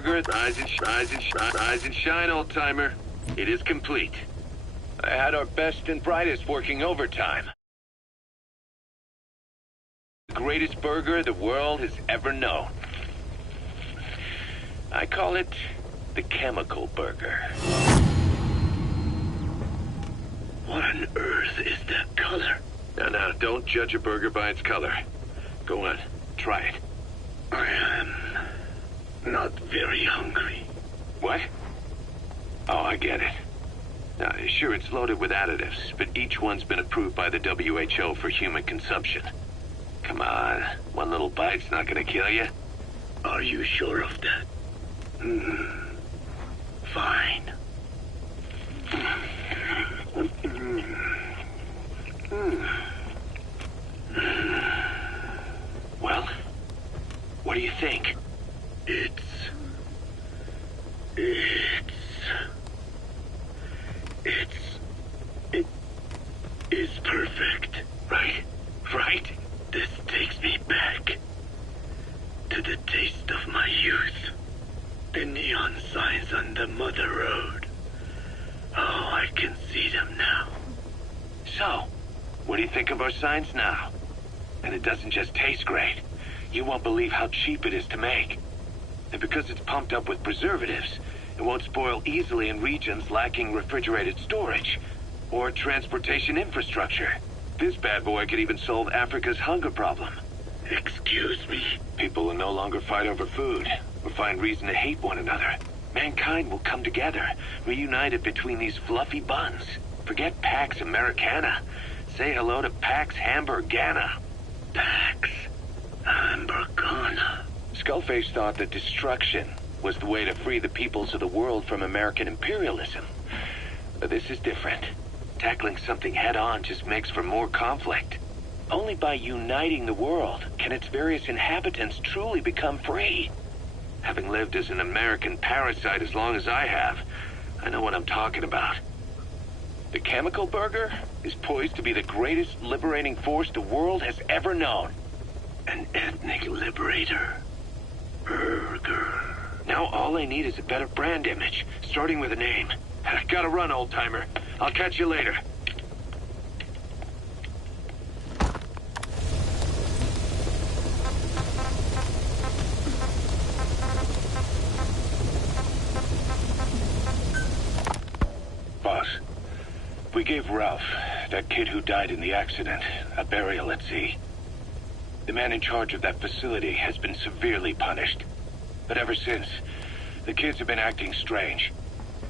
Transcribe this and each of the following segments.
burger, rise and shine, old-timer. It is complete. I had our best and brightest working overtime. The greatest burger the world has ever known. I call it the chemical burger. What on earth is that color? Now, don't judge a burger by its color. Go on, try it. I am not very hungry. What? Oh, I get it. Now, sure, it's loaded with additives, but each one's been approved by the WHO for human consumption. Come on, one little bite's not gonna kill you. Are you sure of that? Fine. Well, what do you think? It is perfect. Right? This takes me back to the taste of my youth. The neon signs on the mother road. Oh, I can see them now. So, what do you think of our signs now? And it doesn't just taste great. You won't believe how cheap it is to make. And because it's pumped up with preservatives, it won't spoil easily in regions lacking refrigerated storage or transportation infrastructure. This bad boy could even solve Africa's hunger problem. Excuse me? People will no longer fight over food or find reason to hate one another. Mankind will come together, reunited between these fluffy buns. Forget Pax Americana. Say hello to Pax Hamburgana. Pax Hamburgana. Skullface thought that destruction was the way to free the peoples of the world from American imperialism. But this is different. Tackling something head-on just makes for more conflict. Only by uniting the world can its various inhabitants truly become free. Having lived as an American parasite as long as I have, I know what I'm talking about. The chemical burger is poised to be the greatest liberating force the world has ever known. An ethnic liberator burger. Now all I need is a better brand image, starting with a name. I gotta run, old-timer. I'll catch you later. Boss, we gave Ralph, that kid who died in the accident, a burial at sea. The man in charge of that facility has been severely punished. But ever since, the kids have been acting strange.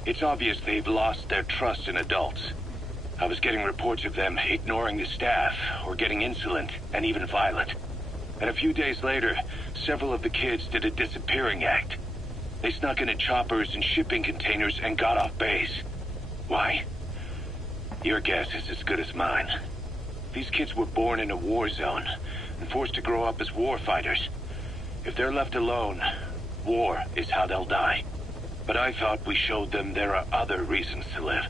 It's obvious they've lost their trust in adults. I was getting reports of them ignoring the staff, or getting insolent, and even violent. And a few days later, several of the kids did a disappearing act. They snuck into choppers and shipping containers and got off base. Why? Your guess is as good as mine. These kids were born in a war zone, and forced to grow up as war fighters. If they're left alone, war is how they'll die. But I thought we showed them there are other reasons to live.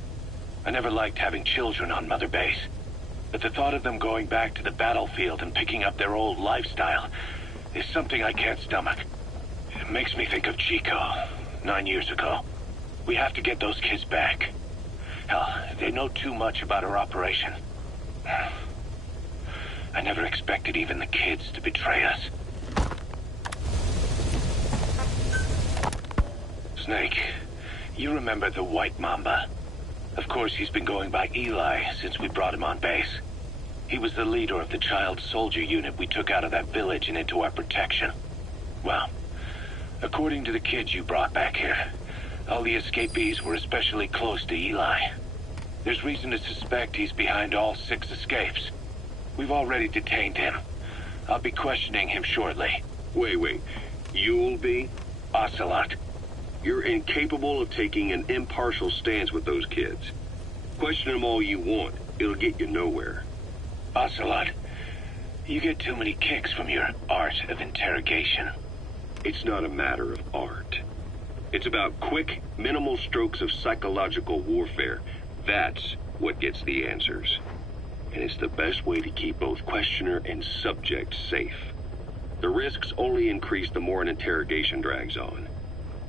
I never liked having children on Mother Base. But the thought of them going back to the battlefield and picking up their old lifestyle is something I can't stomach. It makes me think of Chico, 9 years ago. We have to get those kids back. Hell, they know too much about our operation. I never expected even the kids to betray us. Snake, you remember the White Mamba? Of course, he's been going by Eli since we brought him on base. He was the leader of the child soldier unit we took out of that village and into our protection. Well, according to the kids you brought back here, all the escapees were especially close to Eli. There's reason to suspect he's behind all 6 escapes. We've already detained him. I'll be questioning him shortly. Wait. You'll be? Ocelot. You're incapable of taking an impartial stance with those kids. Question them all you want. It'll get you nowhere. Ocelot, you get too many kicks from your art of interrogation. It's not a matter of art. It's about quick, minimal strokes of psychological warfare. That's what gets the answers. And it's the best way to keep both questioner and subject safe. The risks only increase the more an interrogation drags on.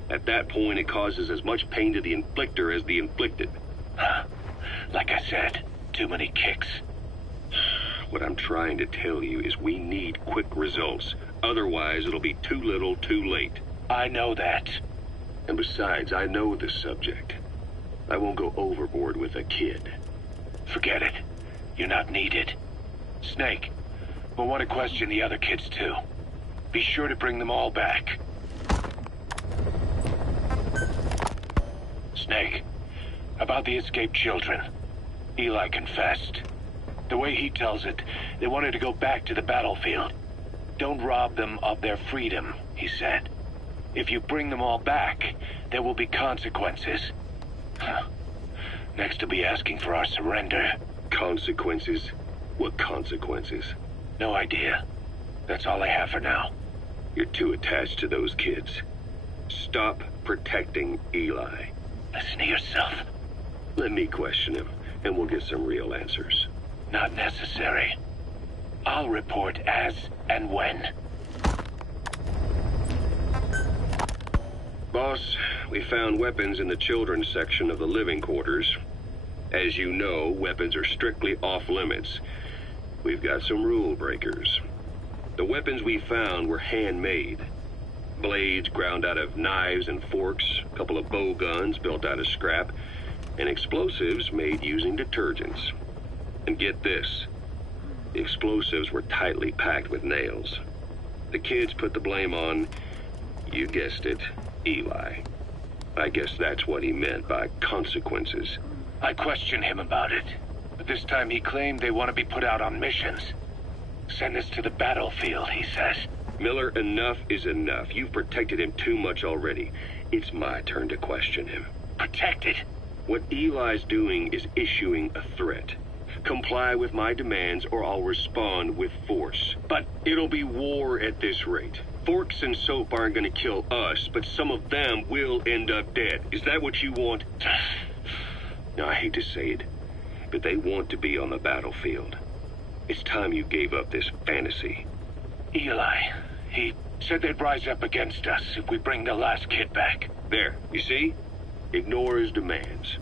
At that point, it causes as much pain to the inflictor as the inflicted. Like I said, too many kicks. What I'm trying to tell you is we need quick results. Otherwise, it'll be too little, too late. I know that. And besides, I know the subject. I won't go overboard with a kid. Forget it. You're not needed. Snake, we'll want to question the other kids too. Be sure to bring them all back. Snake, about the escaped children. Eli confessed. The way he tells it, they wanted to go back to the battlefield. Don't rob them of their freedom, he said. If you bring them all back, there will be consequences. Next to be asking for our surrender. Consequences? What consequences? No idea. That's all I have for now. You're too attached to those kids. Stop protecting Eli. Listen to yourself. Let me question him, and we'll get some real answers. Not necessary. I'll report as and when. Boss, we found weapons in the children's section of the living quarters. As you know, weapons are strictly off limits. We've got some rule breakers. The weapons we found were handmade. Blades ground out of knives and forks, a couple of bow guns built out of scrap, and explosives made using detergents. And get this, the explosives were tightly packed with nails. The kids put the blame on, you guessed it, Eli. I guess that's what he meant by consequences. I questioned him about it, but this time he claimed they want to be put out on missions. Send us to the battlefield, he says. Miller, enough is enough. You've protected him too much already. It's my turn to question him. Protected? What Eli's doing is issuing a threat. Comply with my demands or I'll respond with force. But it'll be war at this rate. Forks and soap aren't gonna kill us, but some of them will end up dead. Is that what you want? Now, I hate to say it, but they want to be on the battlefield. It's time you gave up this fantasy. Eli, he said they'd rise up against us if we bring the last kid back. There, you see? Ignore his demands.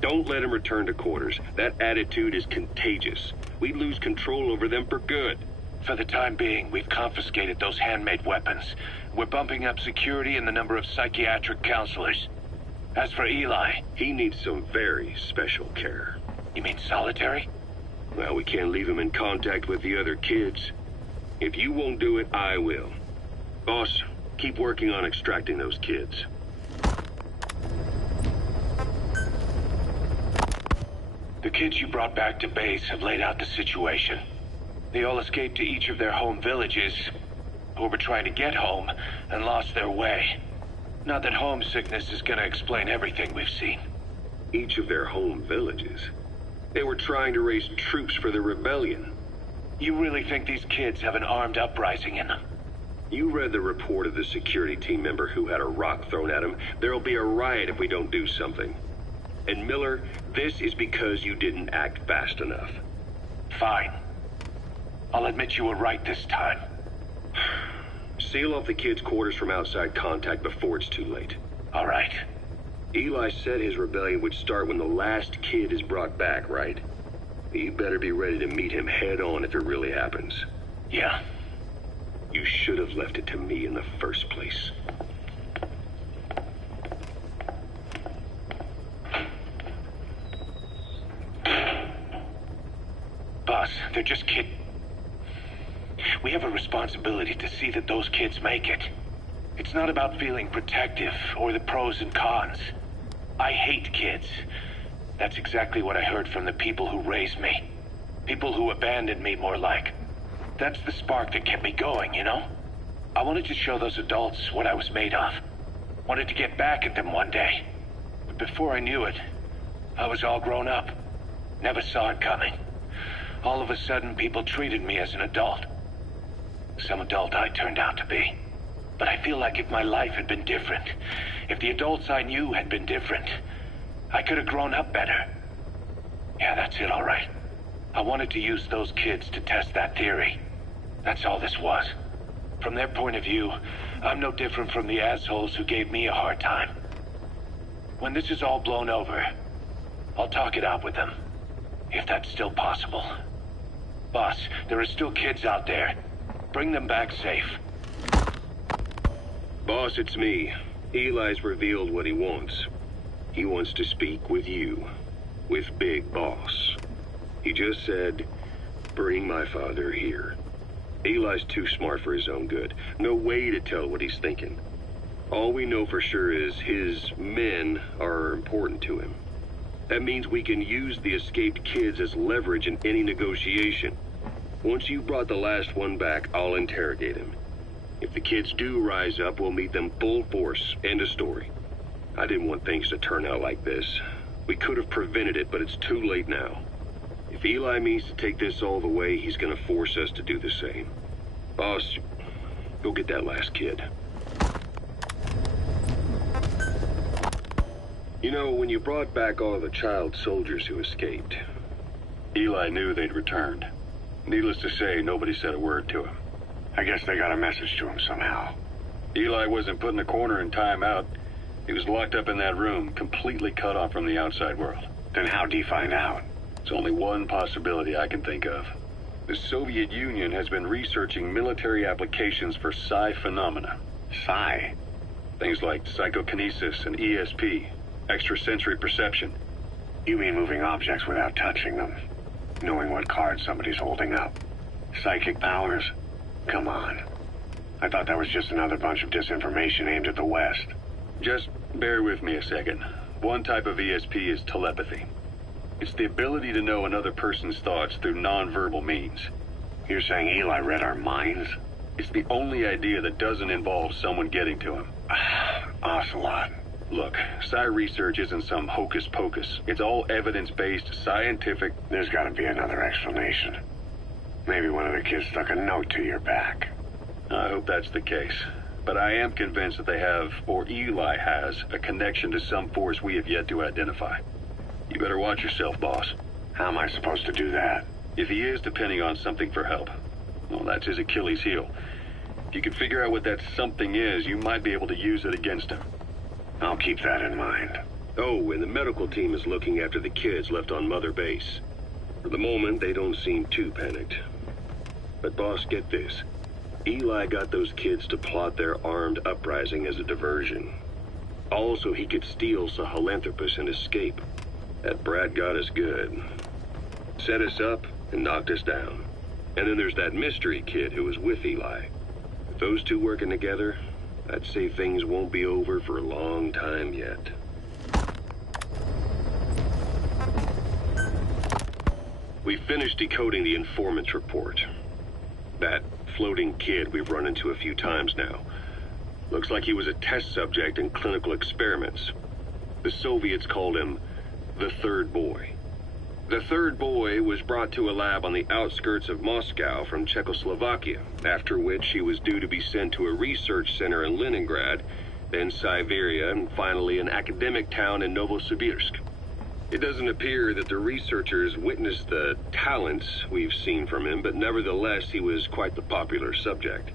Don't let him return to quarters. That attitude is contagious. We lose control over them for good. For the time being, we've confiscated those handmade weapons. We're bumping up security and the number of psychiatric counselors. As for Eli... He needs some very special care. You mean solitary? Well, we can't leave him in contact with the other kids. If you won't do it, I will. Boss, keep working on extracting those kids. The kids you brought back to base have laid out the situation. They all escaped to each of their home villages, or were trying to get home, and lost their way. Not that homesickness is gonna explain everything we've seen. Each of their home villages? They were trying to raise troops for the rebellion. You really think these kids have an armed uprising in them? You read the report of the security team member who had a rock thrown at him. There'll be a riot if we don't do something. And Miller, this is because you didn't act fast enough. Fine. I'll admit you were right this time. Seal off the kids' quarters from outside contact before it's too late. All right. Eli said his rebellion would start when the last kid is brought back, right? You better be ready to meet him head on if it really happens. Yeah. You should have left it to me in the first place. Boss, they're just We have a responsibility to see that those kids make it. It's not about feeling protective or the pros and cons. I hate kids. That's exactly what I heard from the people who raised me. People who abandoned me, more like. That's the spark that kept me going, you know? I wanted to show those adults what I was made of. Wanted to get back at them one day. But before I knew it, I was all grown up. Never saw it coming. All of a sudden, people treated me as an adult. Some adult I turned out to be. But I feel like if my life had been different, if the adults I knew had been different, I could have grown up better. Yeah, that's it, all right. I wanted to use those kids to test that theory. That's all this was. From their point of view, I'm no different from the assholes who gave me a hard time. When this is all blown over, I'll talk it out with them. If that's still possible. Boss, there are still kids out there. Bring them back safe. Boss, it's me. Eli's revealed what he wants. He wants to speak with you. With Big Boss. He just said, bring my father here. Eli's too smart for his own good. No way to tell what he's thinking. All we know for sure is his men are important to him. That means we can use the escaped kids as leverage in any negotiation. Once you brought the last one back, I'll interrogate him. If the kids do rise up, we'll meet them full force. End of story. I didn't want things to turn out like this. We could have prevented it, but it's too late now. If Eli means to take this all the way, he's gonna force us to do the same. Boss, go get that last kid. You know, when you brought back all the child soldiers who escaped, Eli knew they'd returned. Needless to say, nobody said a word to him. I guess they got a message to him somehow. Eli wasn't put in a corner in timeout. He was locked up in that room, completely cut off from the outside world. Then how'd he find out? It's only one possibility I can think of. The Soviet Union has been researching military applications for psi phenomena. Psi? Things like psychokinesis and ESP, extrasensory perception. You mean moving objects without touching them? Knowing what cards somebody's holding up? Psychic powers? Come on. I thought that was just another bunch of disinformation aimed at the West. Just bear with me a second. One type of ESP is telepathy. It's the ability to know another person's thoughts through non-verbal means. You're saying Eli read our minds? It's the only idea that doesn't involve someone getting to him. Ocelot. Look, psi research isn't some hocus pocus. It's all evidence-based, scientific... There's gotta be another explanation. Maybe one of the kids stuck a note to your back. I hope that's the case. But I am convinced that they have, or Eli has, a connection to some force we have yet to identify. You better watch yourself, boss. How am I supposed to do that? If he is depending on something for help, well, that's his Achilles heel. If you can figure out what that something is, you might be able to use it against him. I'll keep that in mind. Oh, and the medical team is looking after the kids left on Mother Base. For the moment, they don't seem too panicked. But boss, get this. Eli got those kids to plot their armed uprising as a diversion. Also, he could steal Sahelanthropus and escape. That brat got us good. Set us up and knocked us down. And then there's that mystery kid who was with Eli. With those two working together, I'd say things won't be over for a long time yet. We finished decoding the informant's report. That floating kid we've run into a few times now. Looks like he was a test subject in clinical experiments. The Soviets called him the Third Boy. The Third Boy was brought to a lab on the outskirts of Moscow from Czechoslovakia, after which he was due to be sent to a research center in Leningrad, then Siberia, and finally an academic town in Novosibirsk. It doesn't appear that the researchers witnessed the talents we've seen from him, but nevertheless he was quite the popular subject.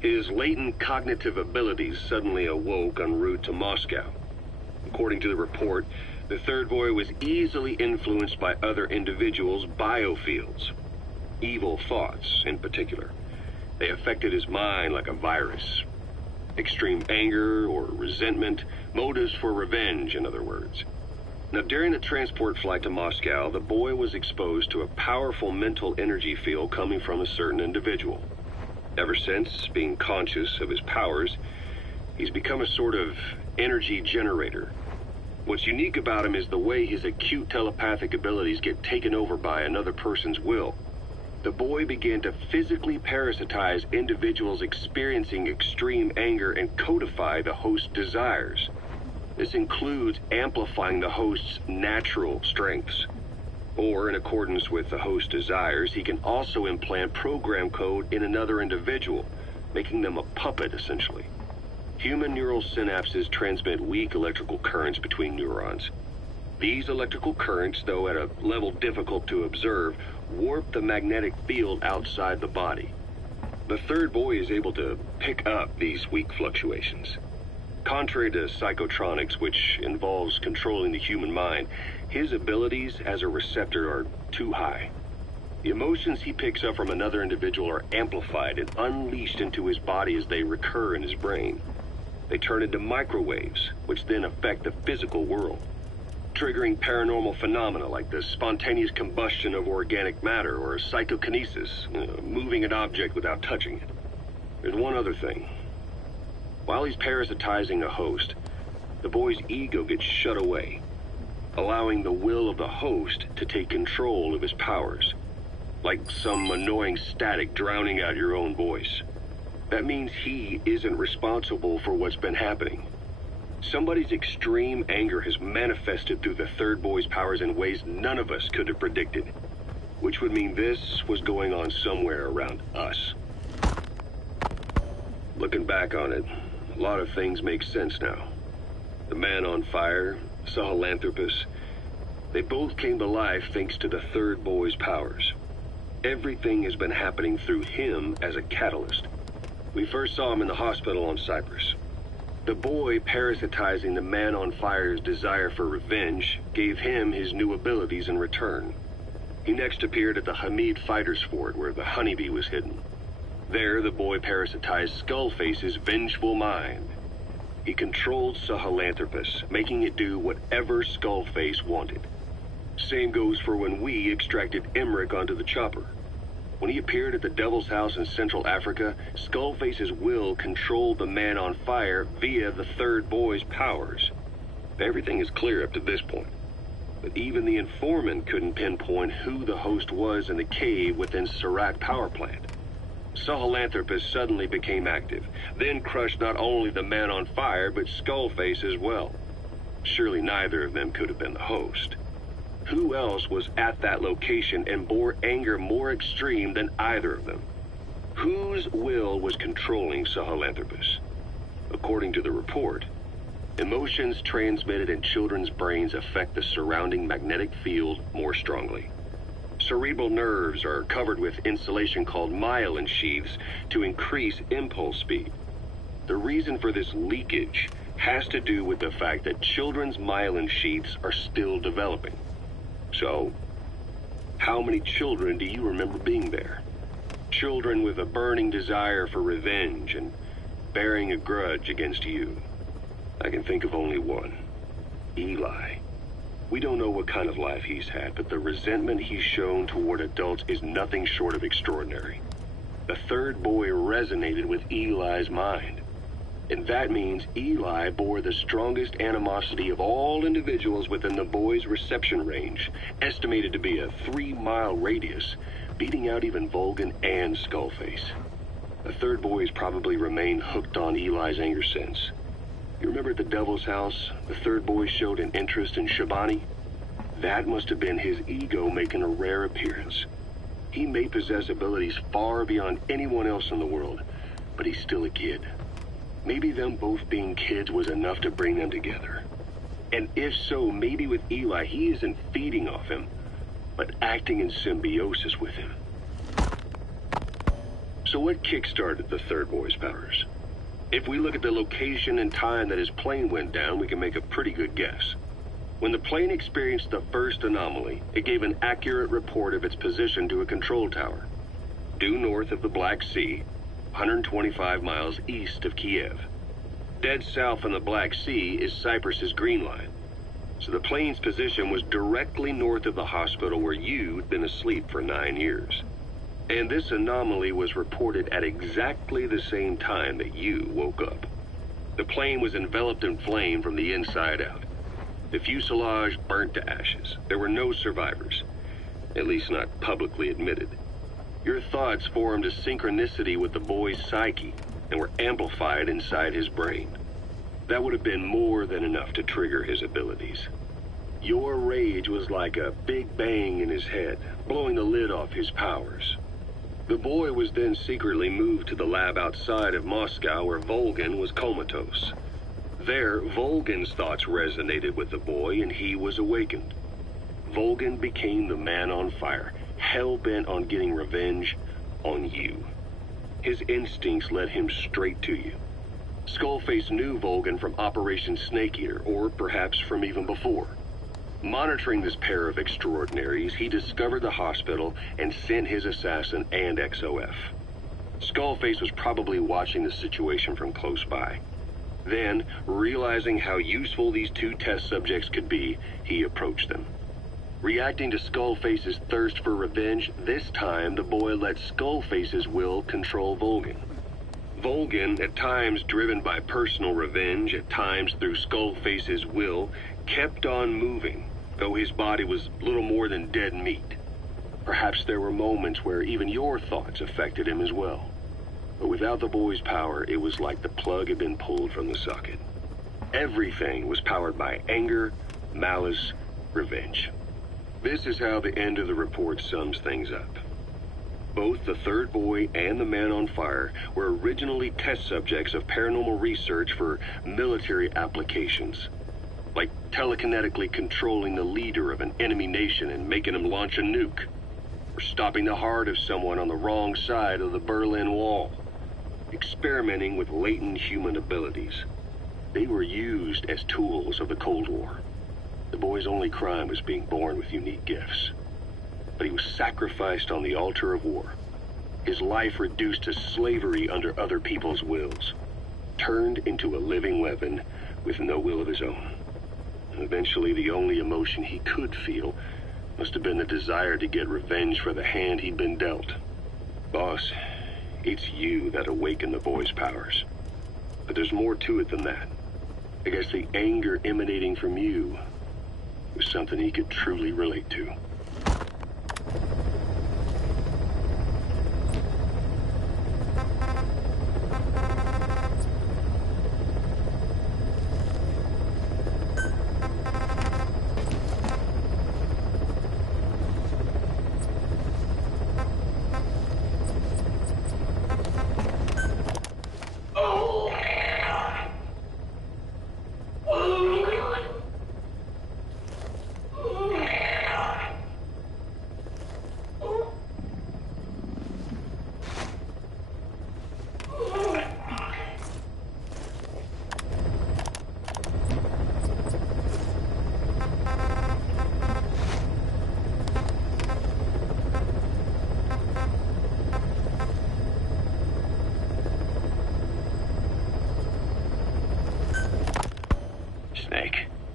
His latent cognitive abilities suddenly awoke en route to Moscow. According to the report, the Third Boy was easily influenced by other individuals' biofields. Evil thoughts, in particular. They affected his mind like a virus. Extreme anger or resentment, motives for revenge, in other words. Now, during the transport flight to Moscow, the boy was exposed to a powerful mental energy field coming from a certain individual. Ever since, being conscious of his powers, he's become a sort of energy generator. What's unique about him is the way his acute telepathic abilities get taken over by another person's will. The boy began to physically parasitize individuals experiencing extreme anger and codify the host's desires. This includes amplifying the host's natural strengths. Or, in accordance with the host's desires, he can also implant program code in another individual, making them a puppet, essentially. Human neural synapses transmit weak electrical currents between neurons. These electrical currents, though at a level difficult to observe, warp the magnetic field outside the body. The third boy is able to pick up these weak fluctuations. Contrary to psychotronics, which involves controlling the human mind, his abilities as a receptor are too high. The emotions he picks up from another individual are amplified and unleashed into his body as they recur in his brain. They turn into microwaves, which then affect the physical world, triggering paranormal phenomena like the spontaneous combustion of organic matter or psychokinesis, moving an object without touching it. There's one other thing. While he's parasitizing a host, the boy's ego gets shut away, allowing the will of the host to take control of his powers, like some annoying static drowning out your own voice. That means he isn't responsible for what's been happening. Somebody's extreme anger has manifested through the third boy's powers in ways none of us could have predicted, which would mean this was going on somewhere around us. Looking back on it, a lot of things make sense now. The man on fire, Sahelanthropus, they both came to life thanks to the third boy's powers. Everything has been happening through him as a catalyst. We first saw him in the hospital on Cyprus. The boy parasitizing the man on fire's desire for revenge gave him his new abilities in return. He next appeared at the Hamid Fighters Fort where the honeybee was hidden. There, the boy parasitized Skullface's vengeful mind. He controlled Sahelanthropus, making it do whatever Skullface wanted. Same goes for when we extracted Emmerich onto the chopper. When he appeared at the Devil's House in Central Africa, Skullface's will controlled the man on fire via the third boy's powers. Everything is clear up to this point. But even the informant couldn't pinpoint who the host was in the cave within Serac power plant. Sahelanthropus suddenly became active, then crushed not only the man on fire, but Skullface as well. Surely neither of them could have been the host. Who else was at that location and bore anger more extreme than either of them? Whose will was controlling Sahelanthropus? According to the report, emotions transmitted in children's brains affect the surrounding magnetic field more strongly. Cerebral nerves are covered with insulation called myelin sheaths to increase impulse speed. The reason for this leakage has to do with the fact that children's myelin sheaths are still developing. So, how many children do you remember being there? Children with a burning desire for revenge and bearing a grudge against you. I can think of only one. Eli. We don't know what kind of life he's had, but the resentment he's shown toward adults is nothing short of extraordinary. The third boy resonated with Eli's mind. And that means Eli bore the strongest animosity of all individuals within the boy's reception range, estimated to be a 3-mile radius, beating out even Vulcan and Skullface. The third boy has probably remained hooked on Eli's anger since. You remember at the Devil's House, the third boy showed an interest in Shabani? That must have been his ego making a rare appearance. He may possess abilities far beyond anyone else in the world, but he's still a kid. Maybe them both being kids was enough to bring them together. And if so, maybe with Eli, he isn't feeding off him, but acting in symbiosis with him. So what kickstarted the third boy's powers? If we look at the location and time that his plane went down, we can make a pretty good guess. When the plane experienced the first anomaly, it gave an accurate report of its position to a control tower, due north of the Black Sea, 125 miles east of Kiev. Dead south on the Black Sea is Cyprus's Green Line, so the plane's position was directly north of the hospital where you'd been asleep for 9 years. And this anomaly was reported at exactly the same time that you woke up. The plane was enveloped in flame from the inside out. The fuselage burnt to ashes. There were no survivors, at least not publicly admitted. Your thoughts formed a synchronicity with the boy's psyche and were amplified inside his brain. That would have been more than enough to trigger his abilities. Your rage was like a big bang in his head, blowing the lid off his powers. The boy was then secretly moved to the lab outside of Moscow where Volgan was comatose. There, Volgan's thoughts resonated with the boy and he was awakened. Volgan became the man on fire, hell-bent on getting revenge on you. His instincts led him straight to you. Skullface knew Volgin from Operation Snake Eater, or perhaps from even before. Monitoring this pair of extraordinaries, he discovered the hospital and sent his assassin and XOF. Skullface was probably watching the situation from close by. Then, realizing how useful these two test subjects could be, he approached them. Reacting to Skullface's thirst for revenge, this time the boy let Skullface's will control Volgin. Volgin, at times driven by personal revenge, at times through Skullface's will, kept on moving, though his body was little more than dead meat. Perhaps there were moments where even your thoughts affected him as well. But without the boy's power, it was like the plug had been pulled from the socket. Everything was powered by anger, malice, revenge. This is how the end of the report sums things up. Both the third boy and the man on fire were originally test subjects of paranormal research for military applications, like telekinetically controlling the leader of an enemy nation and making him launch a nuke, or stopping the heart of someone on the wrong side of the Berlin Wall, experimenting with latent human abilities. They were used as tools of the Cold War. The boy's only crime was being born with unique gifts. But he was sacrificed on the altar of war. His life reduced to slavery under other people's wills. Turned into a living weapon with no will of his own. And eventually the only emotion he could feel must have been the desire to get revenge for the hand he'd been dealt. Boss, it's you that awakened the boy's powers. But there's more to it than that. I guess the anger emanating from you was something he could truly relate to.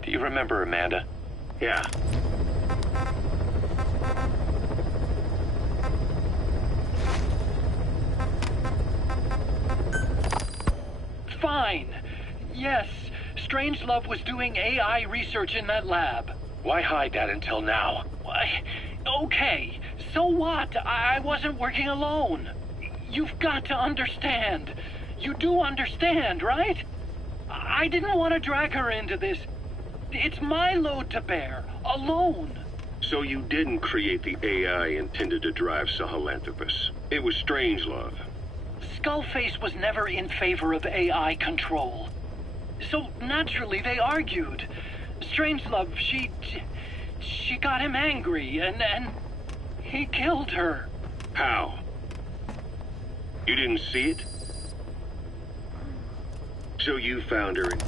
Do you remember Amanda? Yeah. Fine. Yes, Strangelove was doing AI research in that lab. Why hide that until now? Why? Okay, so what? I wasn't working alone. You've got to understand. You do understand, right? I didn't want to drag her into this. It's my load to bear, alone. So you didn't create the AI intended to drive Sahelanthropus. It was Strangelove. Skullface was never in favor of AI control. So naturally they argued. Strangelove, she got him angry and he killed her. How? You didn't see it? So you found her in...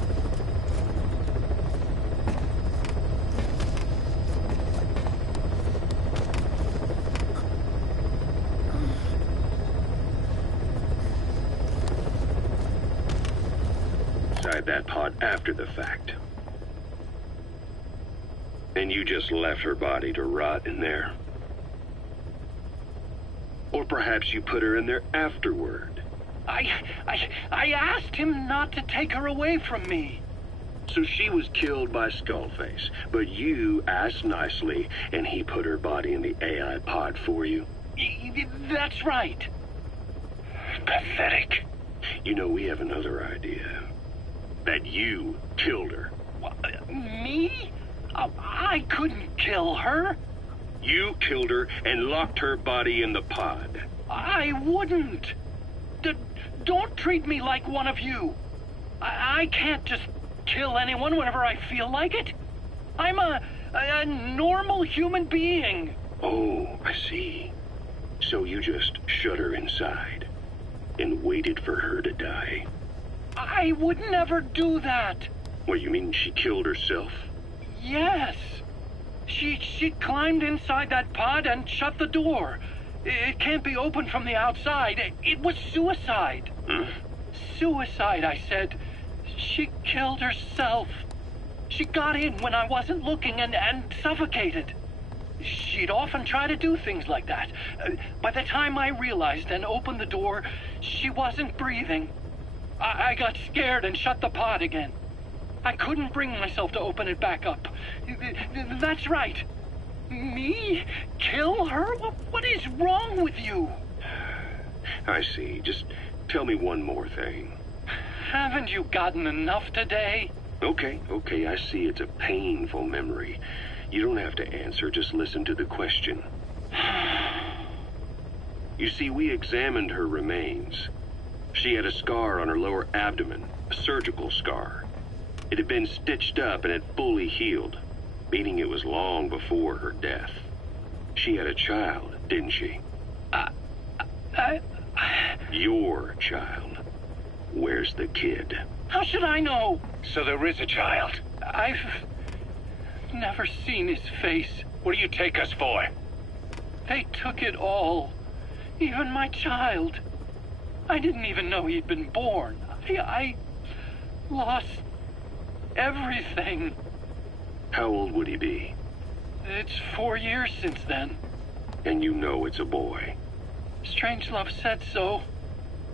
inside that pod after the fact. And you just left her body to rot in there. Or perhaps you put her in there afterward. I asked him not to take her away from me. So she was killed by Skullface, but you asked nicely, and he put her body in the AI pod for you? That's right. Pathetic. You know, we have another idea. That you killed her. Me? I couldn't kill her. You killed her and locked her body in the pod. I wouldn't. Don't treat me like one of you. I can't just kill anyone whenever I feel like it. I'm a normal human being. Oh, I see. So you just shut her inside. and waited for her to die. I would never do that. What, you mean she killed herself? Yes. She climbed inside that pod and shut the door. It can't be opened from the outside. It was suicide. Suicide, I said. She killed herself. She got in when I wasn't looking and suffocated. She'd often try to do things like that. By the time I realized and opened the door, she wasn't breathing. I got scared and shut the pod again. I couldn't bring myself to open it back up. That's right. Me? Kill her? What is wrong with you? I see. Just tell me one more thing. Haven't you gotten enough today? Okay, I see it's a painful memory. You don't have to answer, just listen to the question. You see, we examined her remains. She had a scar on her lower abdomen, a surgical scar. It had been stitched up and had fully healed, meaning it was long before her death. She had a child, didn't she? Your child. Where's the kid? How should I know? So there is a child. I've never seen his face. What do you take us for? They took it all. Even my child. I didn't even know he'd been born. I lost everything. How old would he be? It's 4 years since then. And you know it's a boy. Strangelove said so.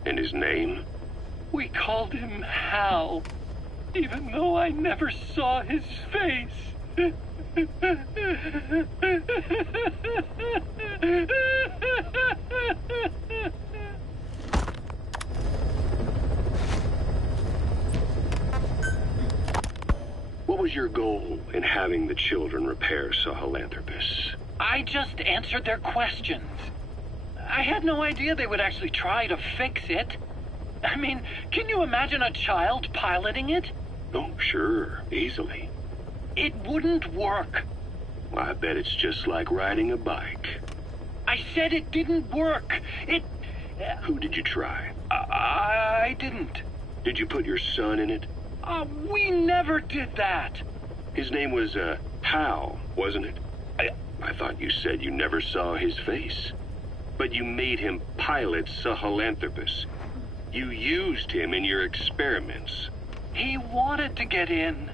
And his name? We called him Hal, even though I never saw his face. What was your goal in having the children repair Sahelanthropus? I just answered their questions. I had no idea they would actually try to fix it. I mean, can you imagine a child piloting it? Oh, sure, easily. It wouldn't work. I bet it's just like riding a bike. I said it didn't work. Who did you try? I didn't. Did you put your son in it? We never did that. His name was, Hal, wasn't it? I thought you said you never saw his face. But you made him pilot Sahelanthropus. You used him in your experiments. He wanted to get in.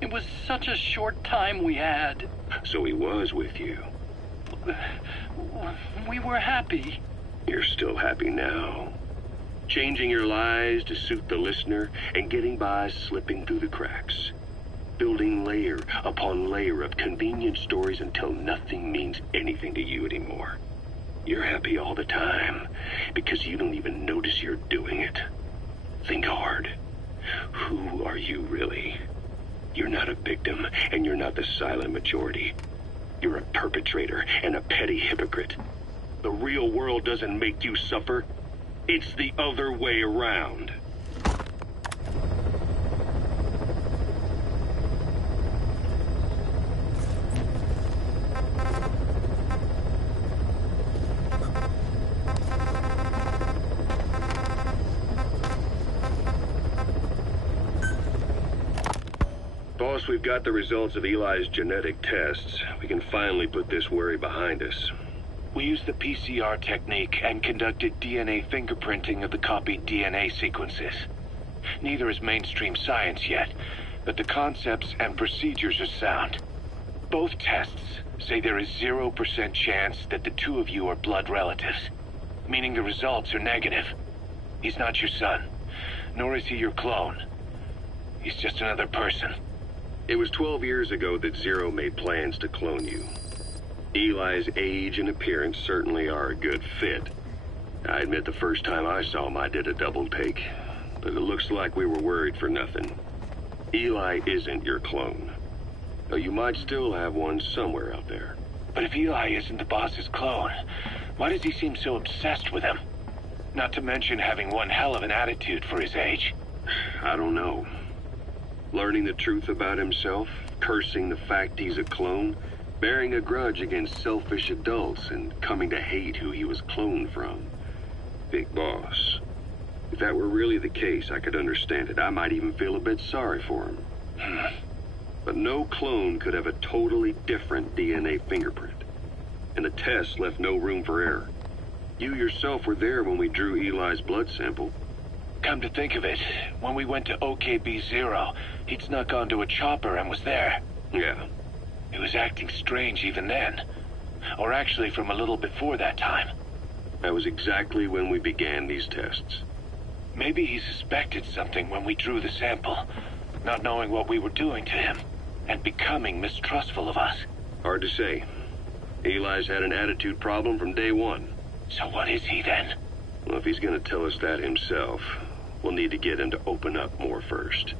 It was such a short time we had. So he was with you. We were happy. You're still happy now. Changing your lies to suit the listener and getting by slipping through the cracks. Building layer upon layer of convenient stories until nothing means anything to you anymore. You're happy all the time because you don't even notice you're doing it. Think hard. Who are you really? You're not a victim, and you're not the silent majority. You're a perpetrator and a petty hypocrite. The real world doesn't make you suffer. It's the other way around. Boss, we've got the results of Eli's genetic tests. We can finally put this worry behind us. We used the PCR technique and conducted DNA fingerprinting of the copied DNA sequences. Neither is mainstream science yet, but the concepts and procedures are sound. Both tests say there is 0% chance that the two of you are blood relatives, meaning the results are negative. He's not your son, nor is he your clone. He's just another person. It was 12 years ago that Zero made plans to clone you. Eli's age and appearance certainly are a good fit. I admit the first time I saw him I did a double take, but it looks like we were worried for nothing. Eli isn't your clone, though you might still have one somewhere out there. But if Eli isn't the boss's clone, why does he seem so obsessed with him? Not to mention having one hell of an attitude for his age. I don't know. Learning the truth about himself, cursing the fact he's a clone, bearing a grudge against selfish adults, and coming to hate who he was cloned from. Big boss. If that were really the case, I could understand it. I might even feel a bit sorry for him. But no clone could have a totally different DNA fingerprint. And the test left no room for error. You yourself were there when we drew Eli's blood sample. Come to think of it, when we went to OKB-0, he'd snuck onto a chopper and was there. Yeah. He was acting strange even then. Or actually from a little before that time. That was exactly when we began these tests. Maybe he suspected something when we drew the sample, not knowing what we were doing to him, and becoming mistrustful of us. Hard to say. Eli's had an attitude problem from day one. So what is he then? Well, if he's gonna tell us that himself, we'll need to get him to open up more first.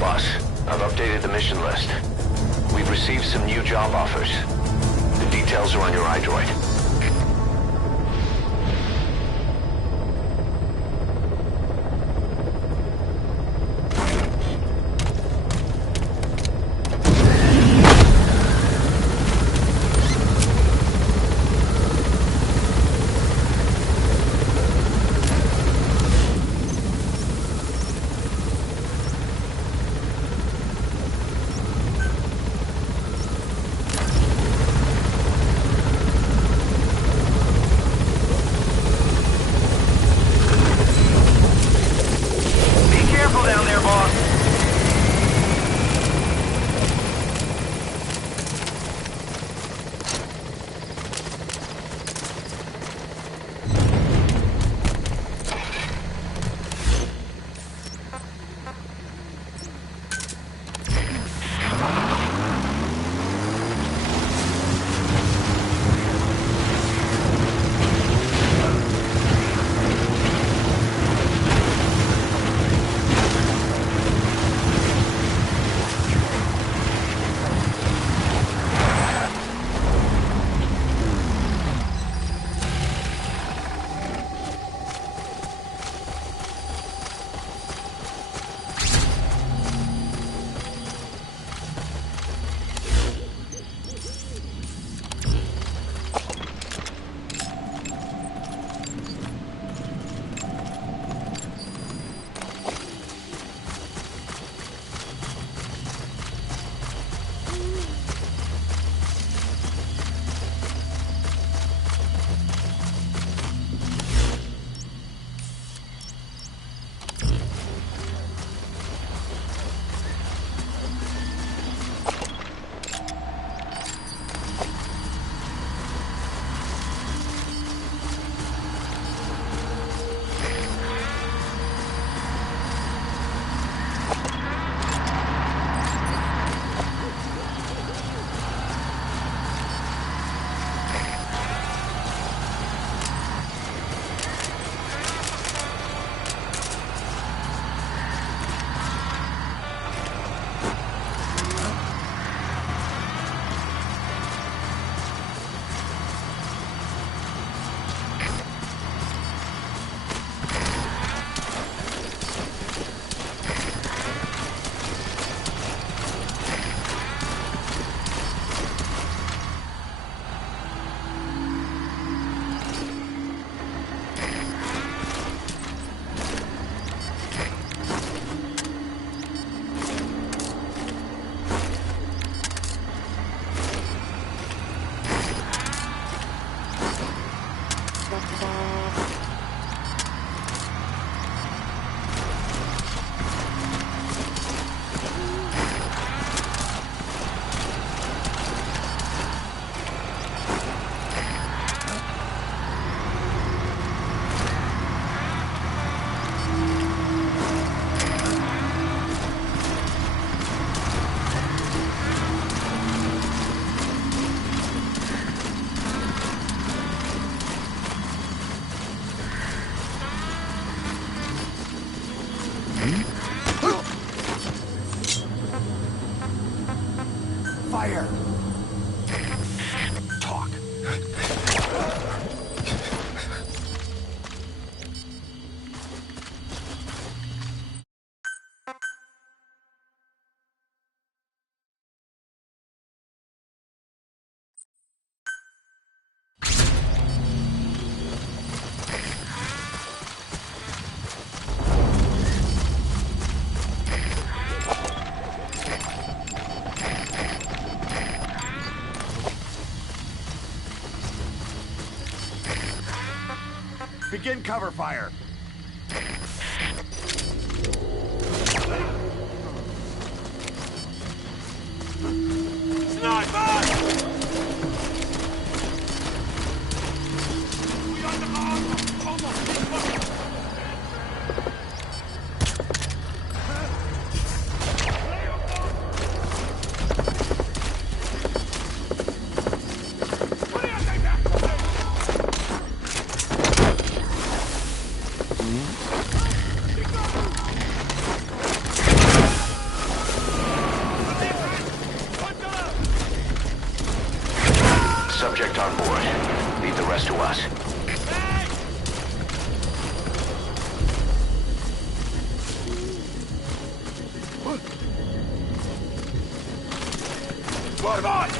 Boss, I've updated the mission list. We've received some new job offers. The details are on your iDroid. Fire! Talk. Begin cover fire. Subject on board. Leave the rest to us. Move on!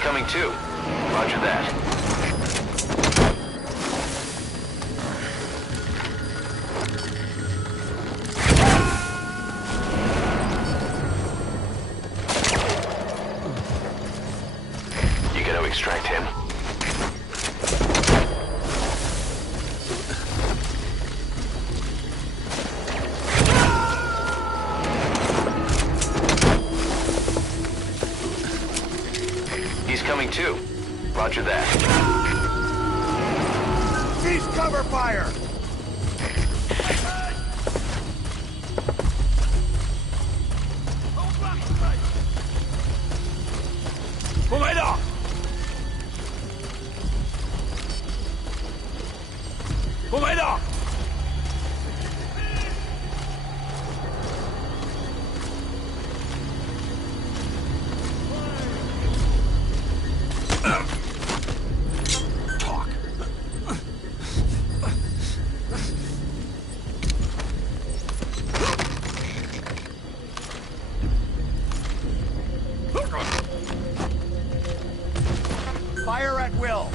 Coming too. Roger that. You got to extract him. Coming too. Roger that. Cease cover fire! Movedo! Movedo! Fire at will.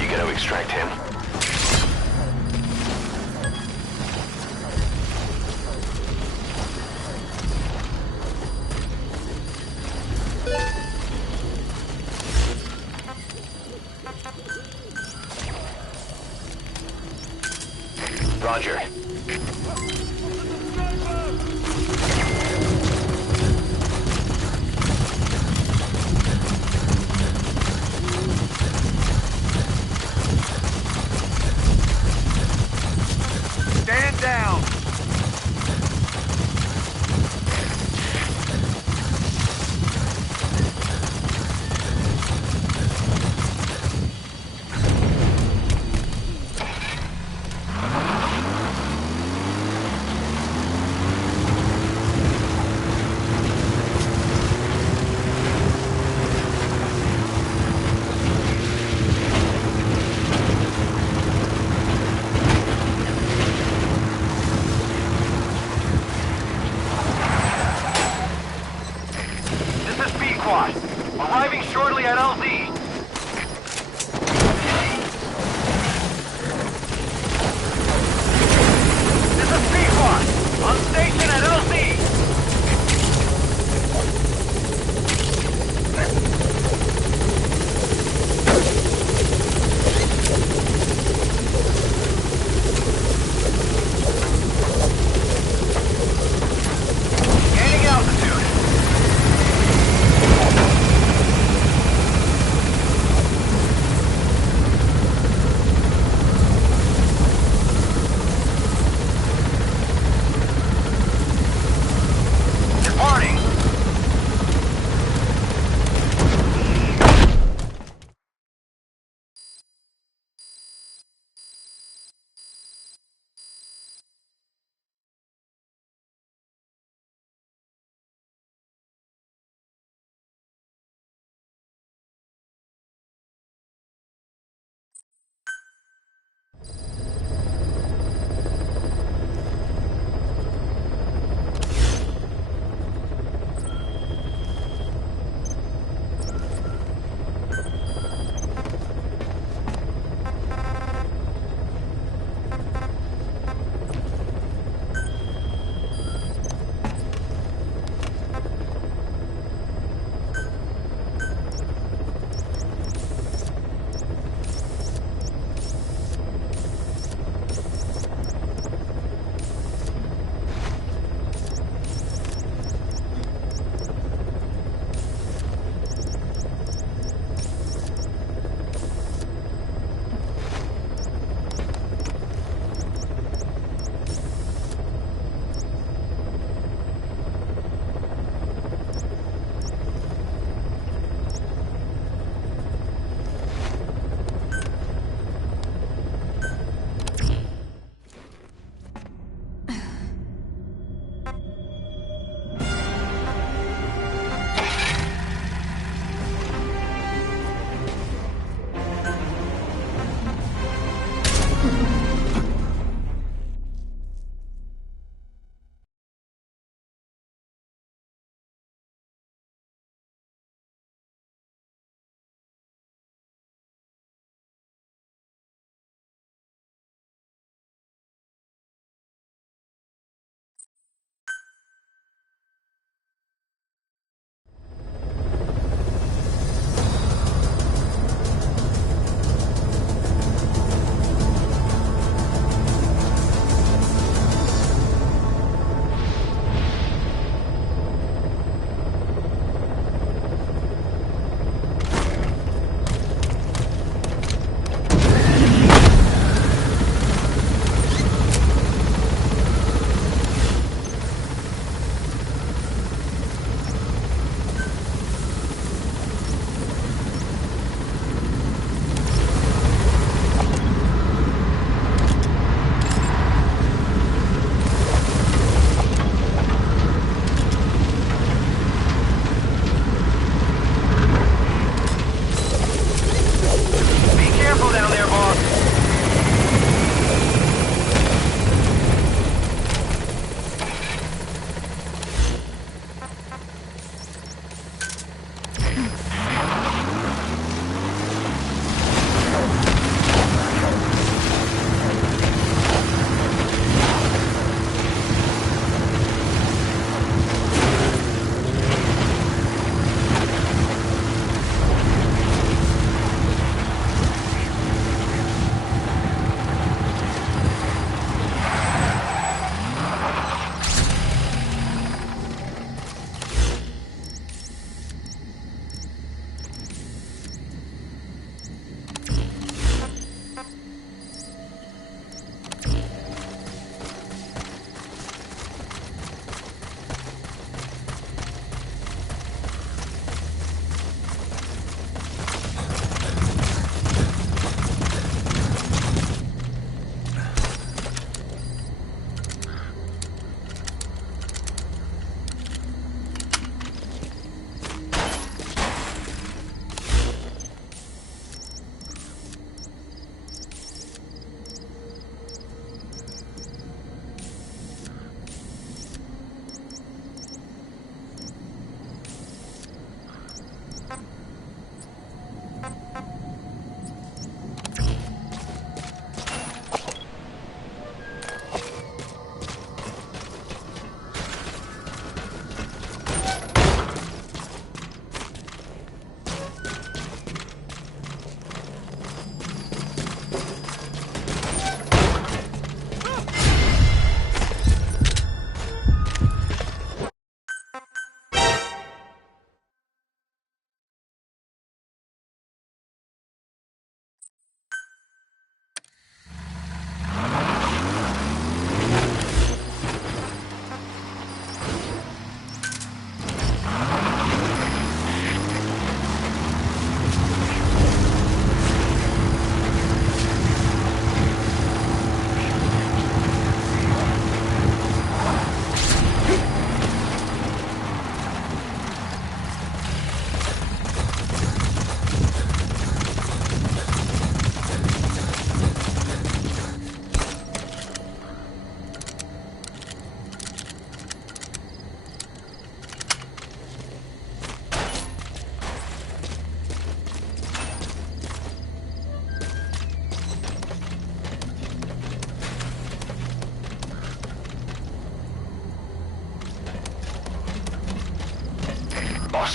You got to extract him. Roger. Arriving shortly at LZ. This is P-Squad. On station at LZ. Gaining altitude.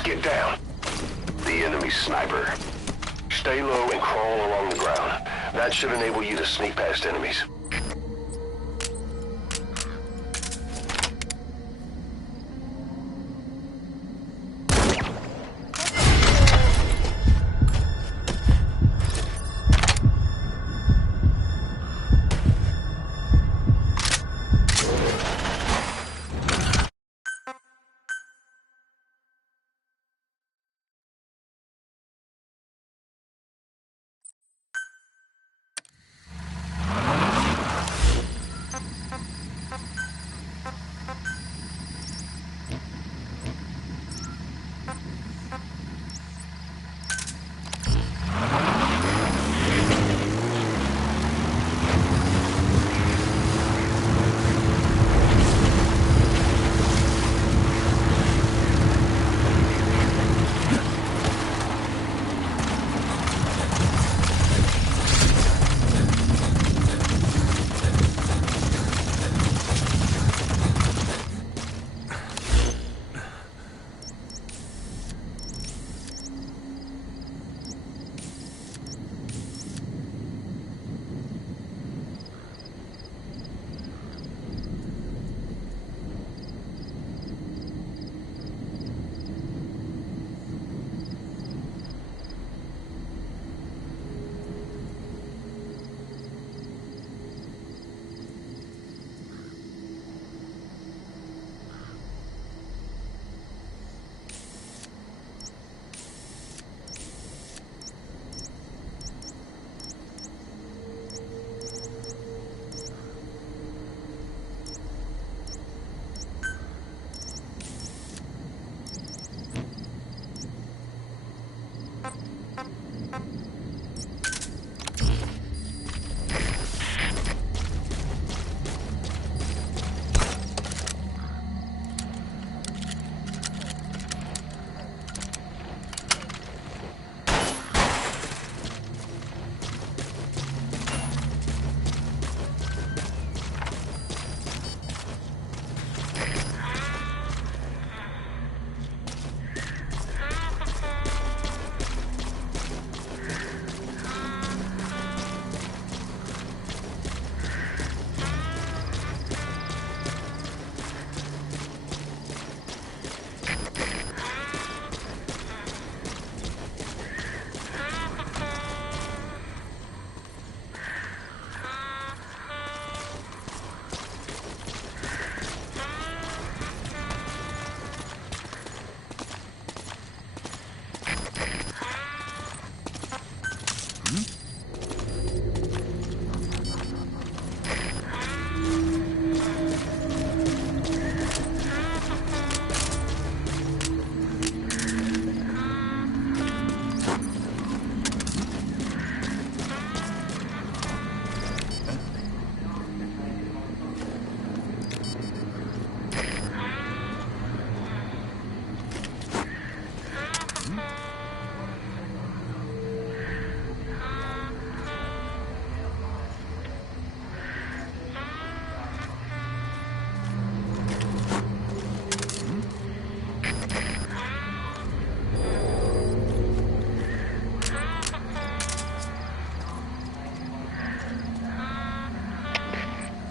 get down. The enemy sniper. Stay low and crawl along the ground. That should enable you to sneak past enemies.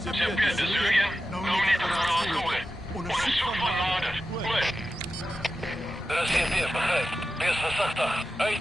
Zeppelin de Zugen, kilometer van Aanschoegen. Onderzoek van nader. Goed. Er is geen weer, begrijp. Wees voorzichtig. Uit.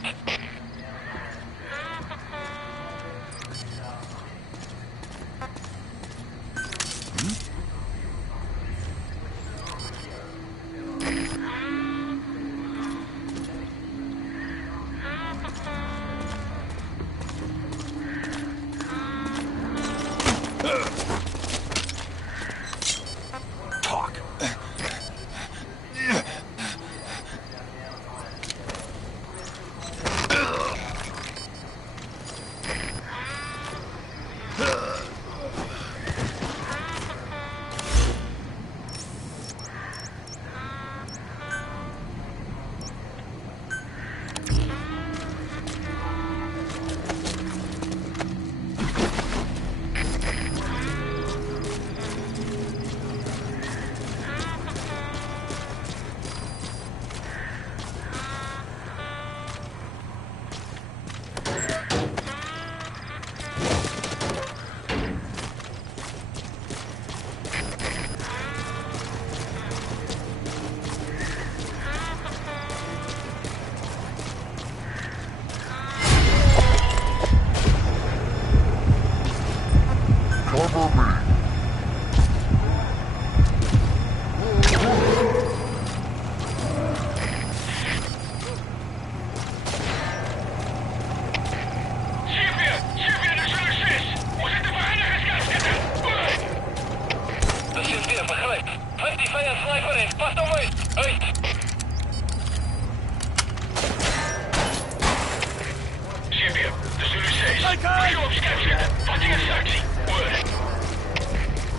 Visual captured. Watching a taxi. Word.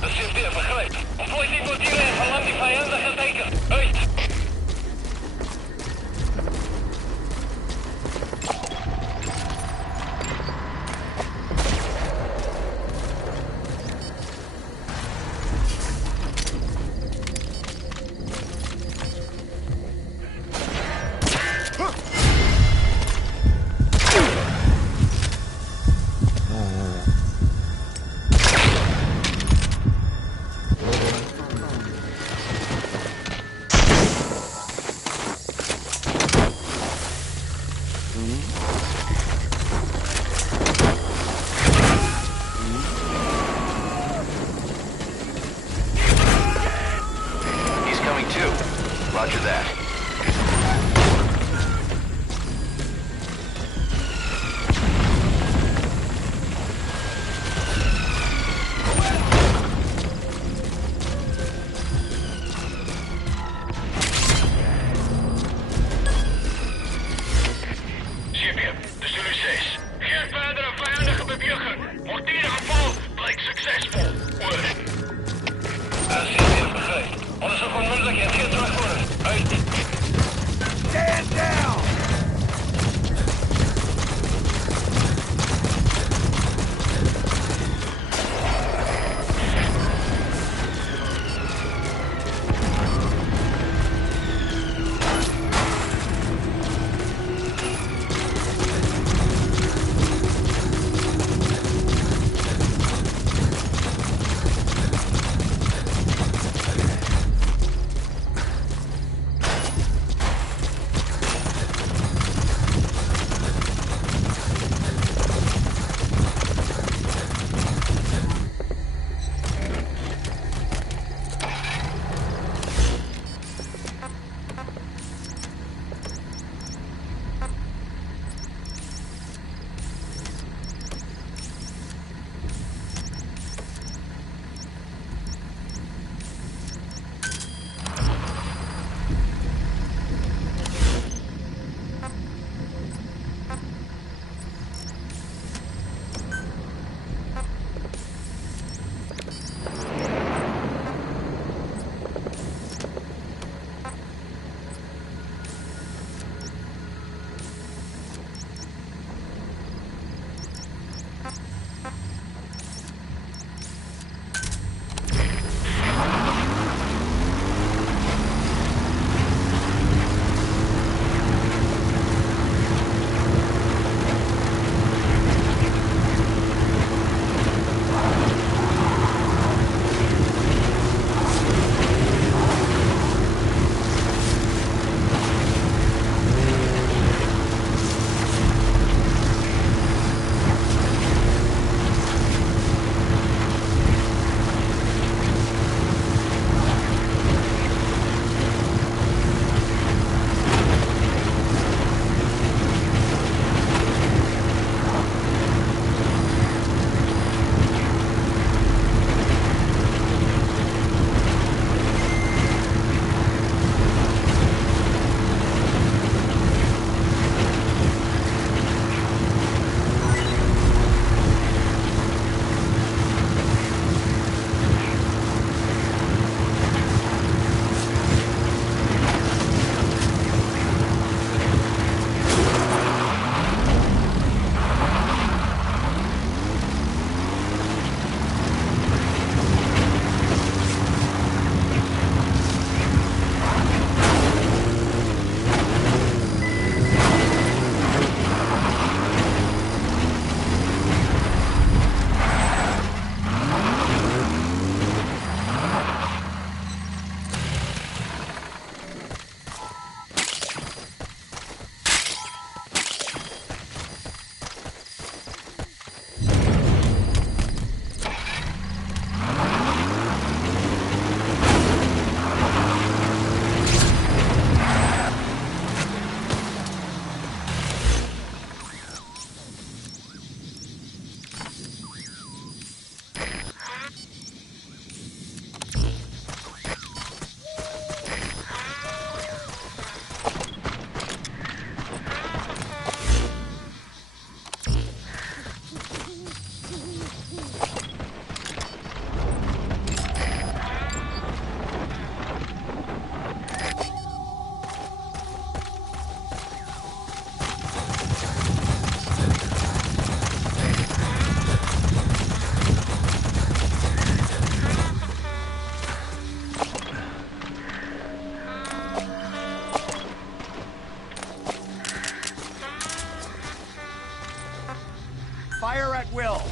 De CFD begrijpt. Ontplooit importeren en verlaat die vijandige teken. Uit. He's coming too. Roger that. CFD, Fire at will.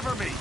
Cover me!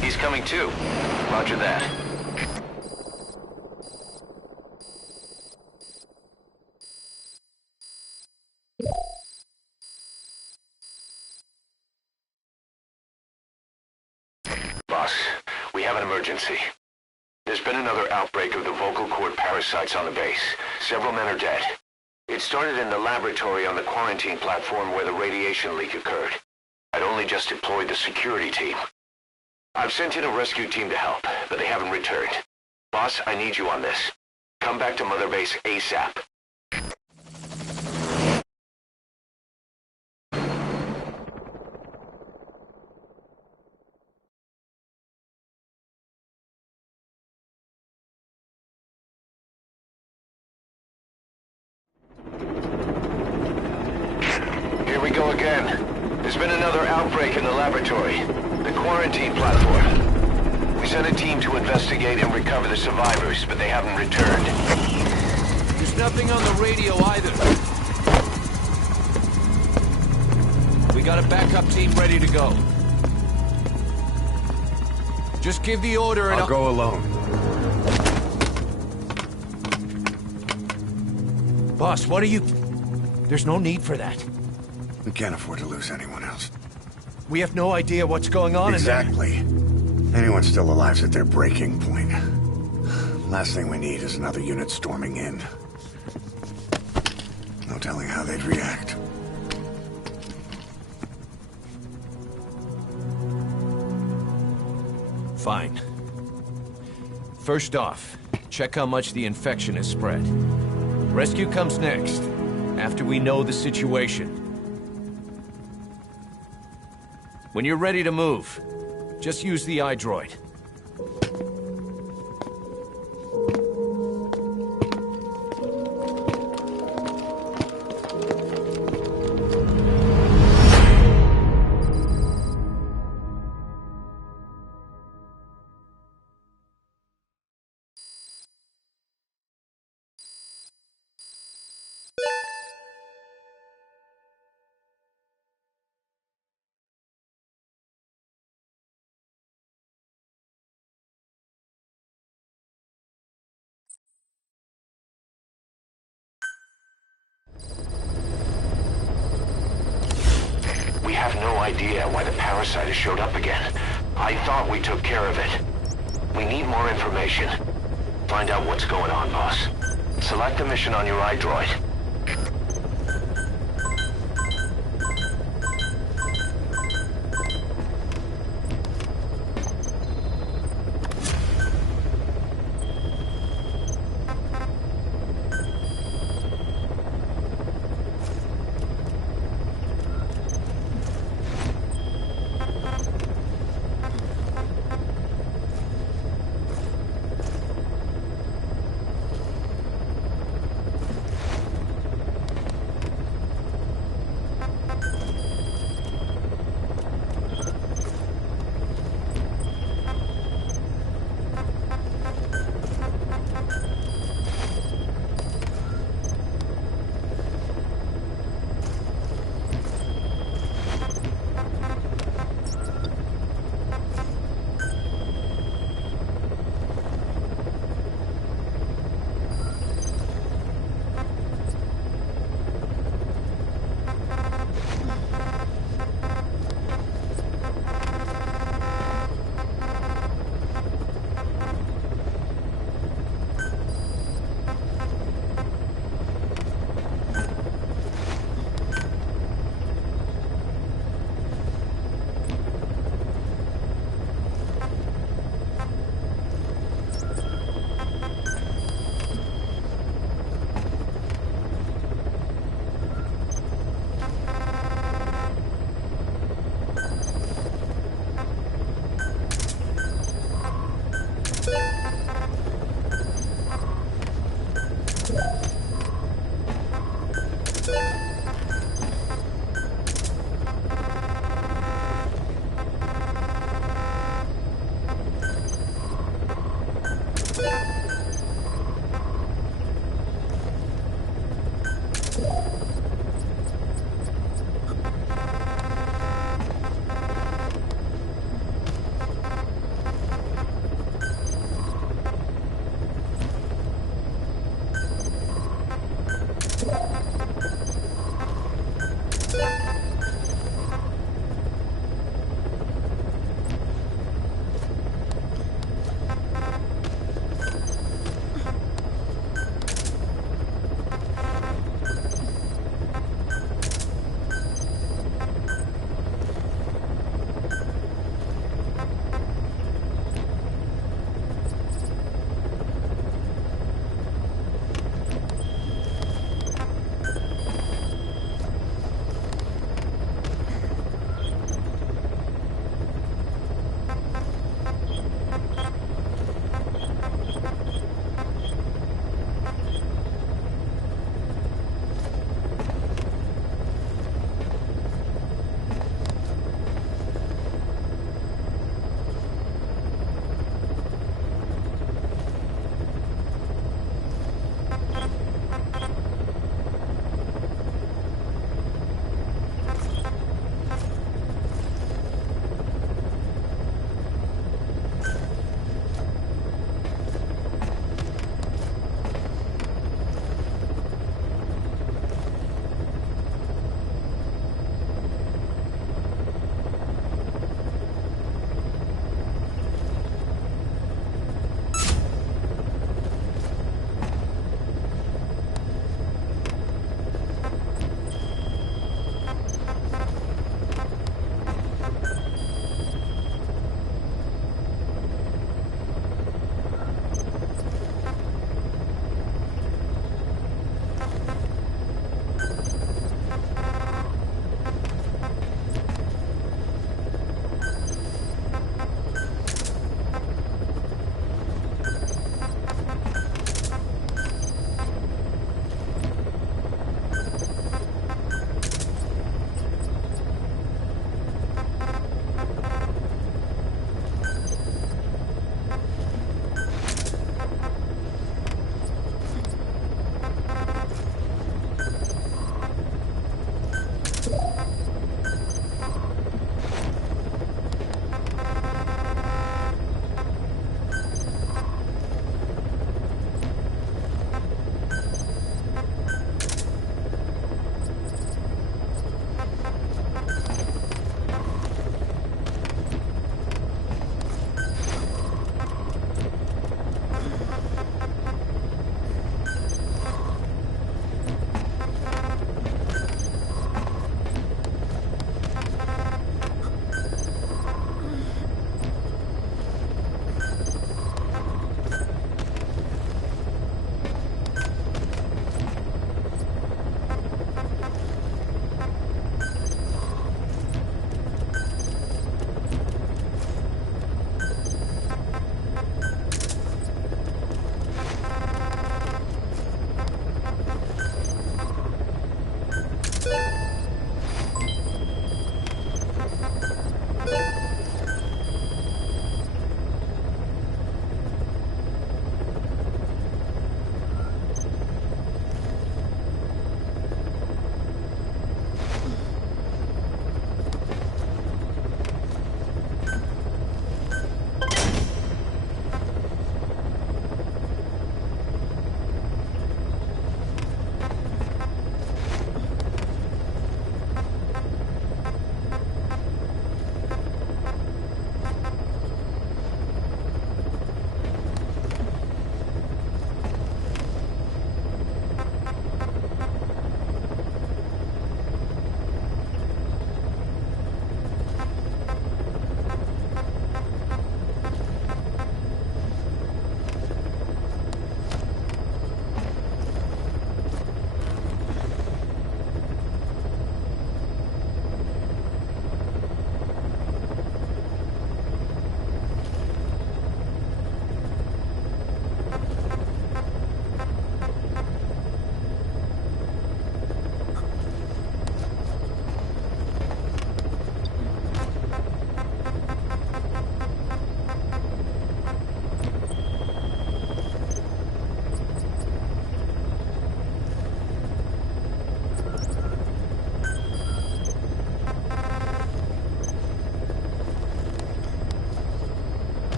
He's coming too. Roger that. Boss, we have an emergency. There's been another outbreak of the vocal cord parasites on the base. Several men are dead. It started in the laboratory on the quarantine platform where the radiation leak occurred. I'd only just deployed the security team. I've sent in a rescue team to help, but they haven't returned. Boss, I need you on this. Come back to Mother Base ASAP. Here we go again. There's been another outbreak in the laboratory. The quarantine platform. We sent a team to investigate and recover the survivors, but they haven't returned. There's nothing on the radio either. We got a backup team ready to go. Just give the order and I'll go alone. Boss, what are you... There's no need for that. We can't afford to lose anyone else. We have no idea what's going on Exactly. Anyone still alive's at their breaking point. Last thing we need is another unit storming in. No telling how they'd react. Fine. First off, check how much the infection has spread. Rescue comes next, after we know the situation. When you're ready to move, just use the iDroid. We have no idea why the parasite has showed up again. I thought we took care of it. We need more information. Find out what's going on, boss. Select a mission on your iDroid.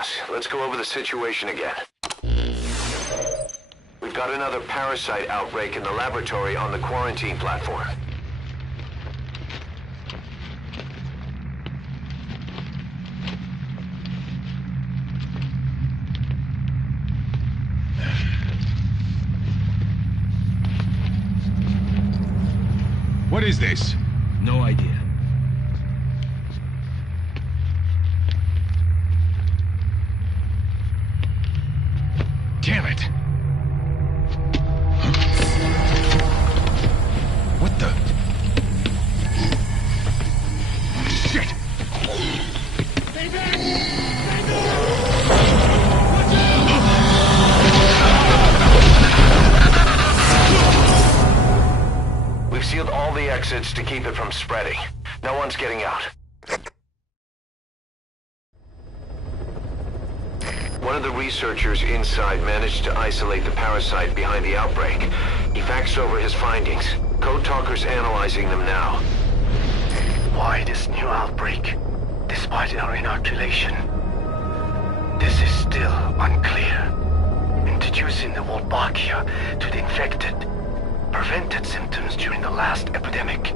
Boss, let's go over the situation again. We've got another parasite outbreak in the laboratory on the quarantine platform. What is this? No idea. Damn it! What the? Shit! Stay back! Stay back! Watch out! We've sealed all the exits to keep it from spreading. No one's getting out. One of the researchers inside managed to isolate the parasite behind the outbreak. He faxed over his findings. Code Talker's analyzing them now. Why this new outbreak, despite our inoculation? This is still unclear. Introducing the Wolbachia to the infected prevented symptoms during the last epidemic.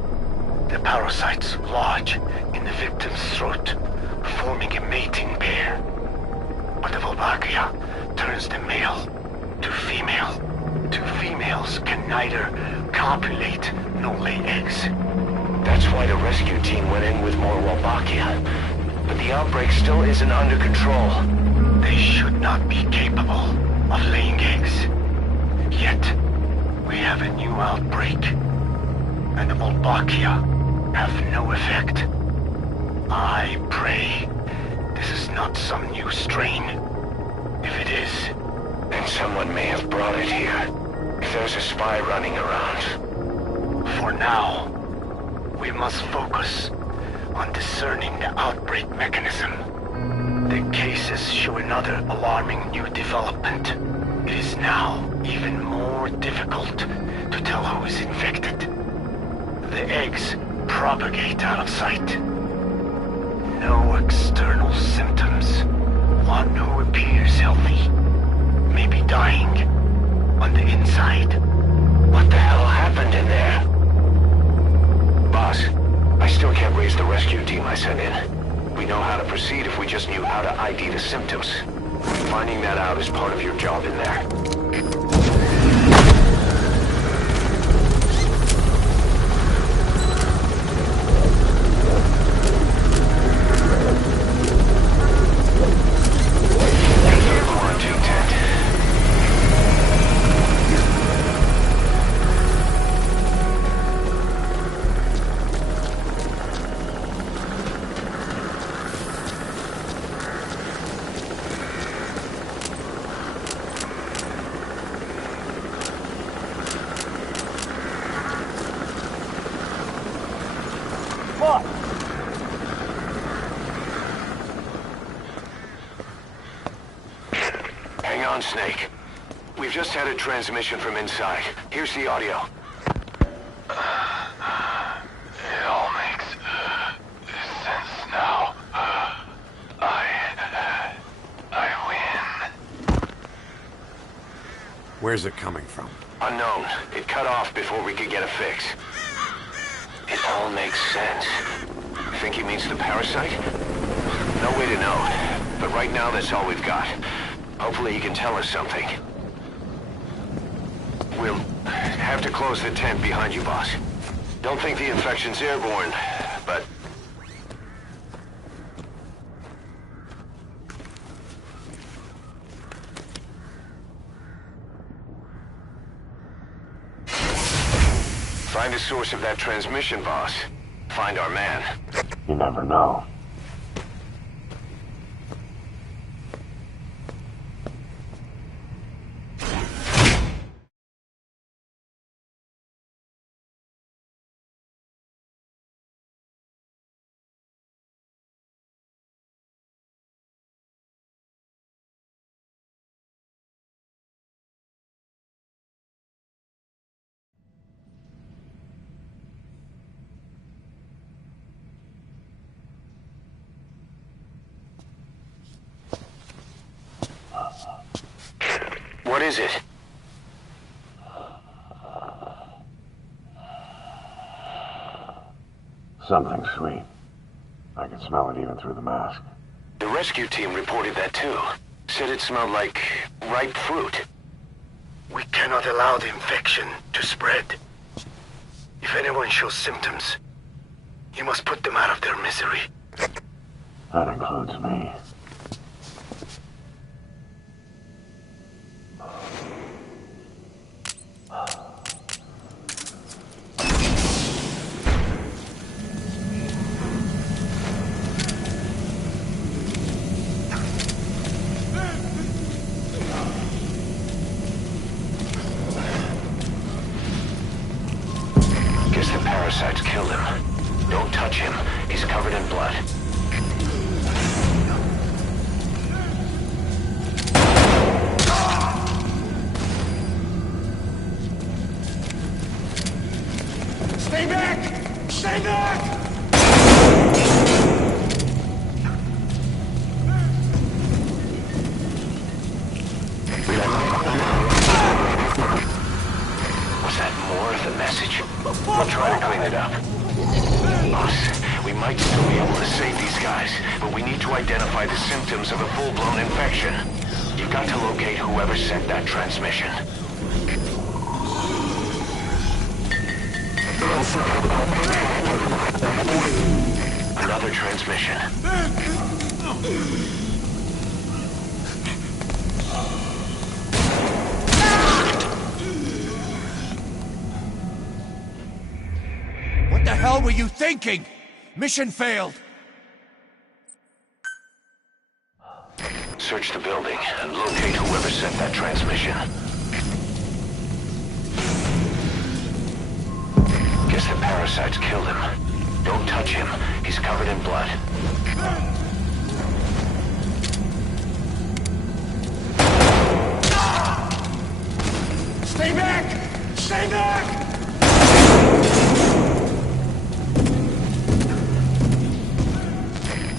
The parasites lodge in the victim's throat, forming a mating pair. But the Wolbachia turns the male to female. Two females can neither copulate nor lay eggs. That's why the rescue team went in with more Wolbachia. But the outbreak still isn't under control. They should not be capable of laying eggs. Yet, we have a new outbreak. And the Wolbachia have no effect. I pray this is not some new strain. If it is, then someone may have brought it here. If there's a spy running around. For now, we must focus on discerning the outbreak mechanism. The cases show another alarming new development. It is now even more difficult to tell who is infected. The eggs propagate out of sight. No external symptoms. One who appears healthy may be dying on the inside. What the hell happened in there? Boss, I still can't raise the rescue team I sent in. We know how to proceed if we just knew how to ID the symptoms. Finding that out is part of your job in there. Hang on, Snake. We've just had a transmission from inside. Here's the audio. It all makes sense now. I win. Where's it coming from? Unknown. It cut off before we could get a fix. It all makes sense. Think he means the parasite? No way to know. But right now, that's all we've got. Hopefully he can tell us something. We'll have to close the tent behind you, boss. Don't think the infection's airborne, but... Find the source of that transmission, boss. Find our man. You never know. What is it? Something sweet. I can smell it even through the mask. The rescue team reported that too. Said it smelled like ripe fruit. We cannot allow the infection to spread. If anyone shows symptoms, you must put them out of their misery. That includes me. Guess the parasites killed him. Don't touch him. He's covered in blood. Stay back! Stay back! Was that more of the message? We'll try to clean it up. Boss, we might still be able to save these guys, but we need to identify the symptoms of a full-blown infection. You've got to locate whoever sent that transmission. Another transmission. What the hell were you thinking? Mission failed. Search the building and locate whoever sent that transmission. Guess the parasites killed him. Don't touch him. He's covered in blood. Stay back! Stay back!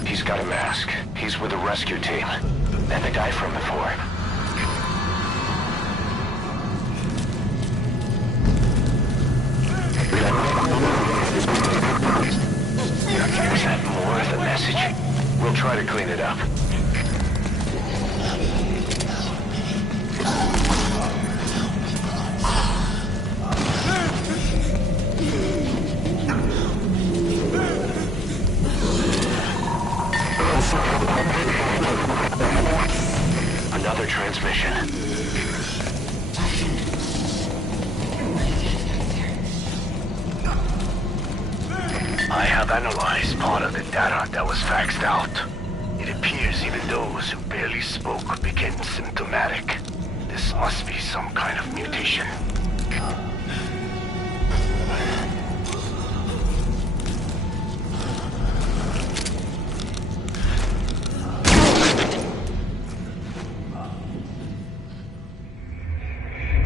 He's got a mask. He's with the rescue team. And the guy from before. Is that more of the message? We'll try to clean it up. Another transmission. I have analyzed part of the data that was faxed out. It appears even those who barely spoke became symptomatic. This must be some kind of mutation.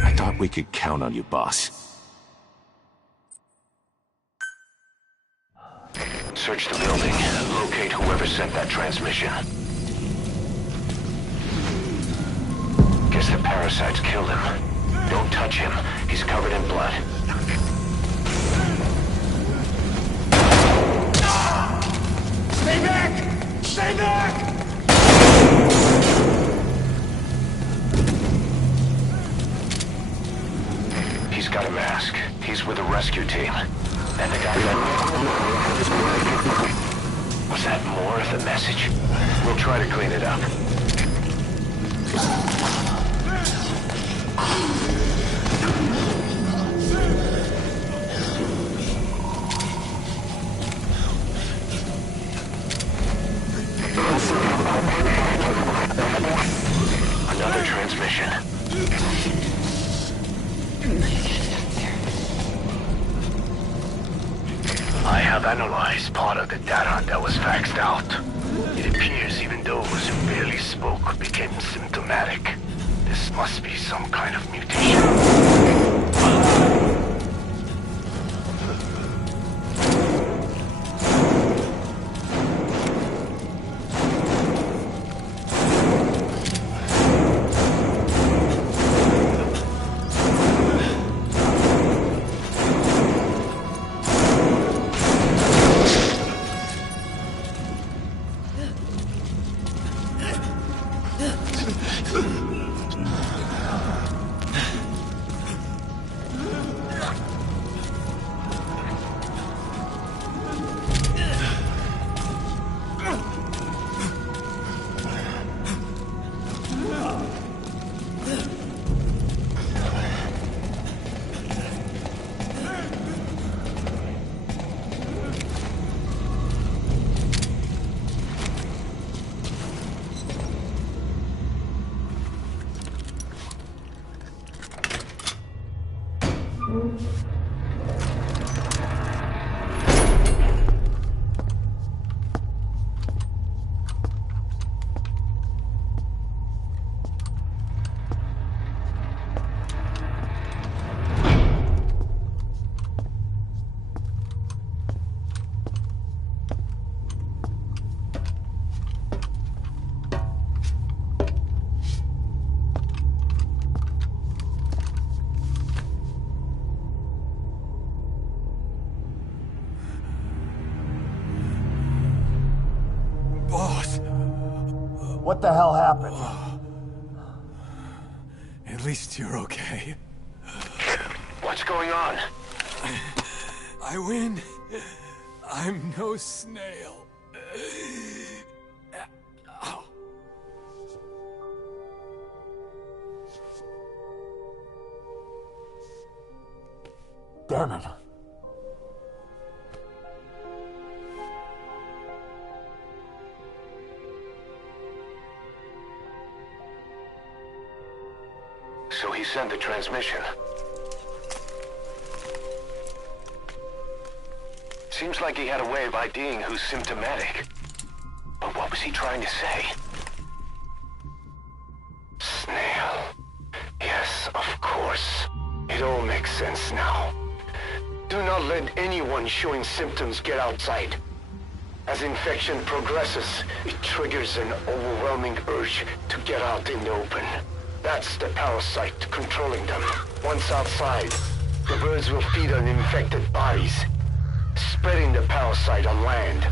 I thought we could count on you, boss. Search the building and locate whoever sent that transmission. Guess the parasites killed him. Don't touch him. He's covered in blood. Stay back! Stay back! He's got a mask. He's with the rescue team. And the guy that... Was that more of the message? We'll try to clean it up. Another transmission. I have analyzed part of the data that was faxed out. It appears even those who barely spoke became symptomatic. This must be some kind of mutation. What the hell happened? At least you're okay. What's going on? I win. I'm no snail. Damn it. So he sent the transmission. Seems like he had a way of IDing who's symptomatic. But what was he trying to say? Snail. Yes, of course. It all makes sense now. Do not let anyone showing symptoms get outside. As infection progresses, it triggers an overwhelming urge to get out in the open. That's the parasite controlling them. Once outside, the birds will feed on infected bodies, spreading the parasite on land.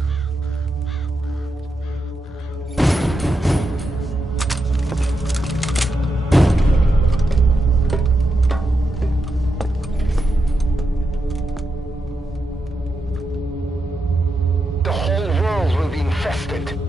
The whole world will be infested.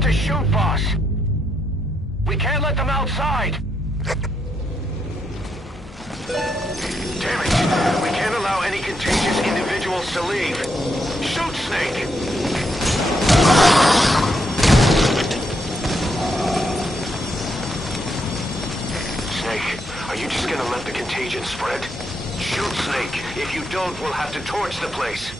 To shoot, boss. We can't let them outside. Damn it. We can't allow any contagious individuals to leave. Shoot, Snake. Snake, are you just gonna let the contagion spread? Shoot, Snake. If you don't, we'll have to torch the place.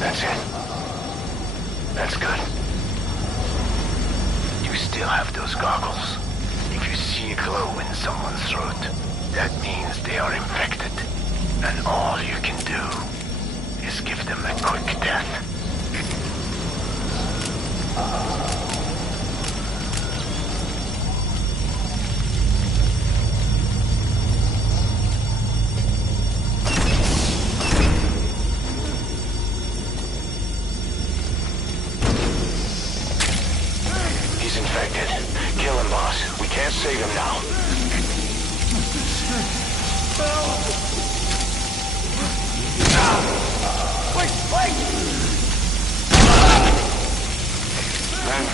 That's it. That's good. You still have those goggles. If you see a glow in someone's throat, that means they are infected. And all you can do is give them a quick death. He's infected. Kill him, boss. We can't save him now. Wait! Man,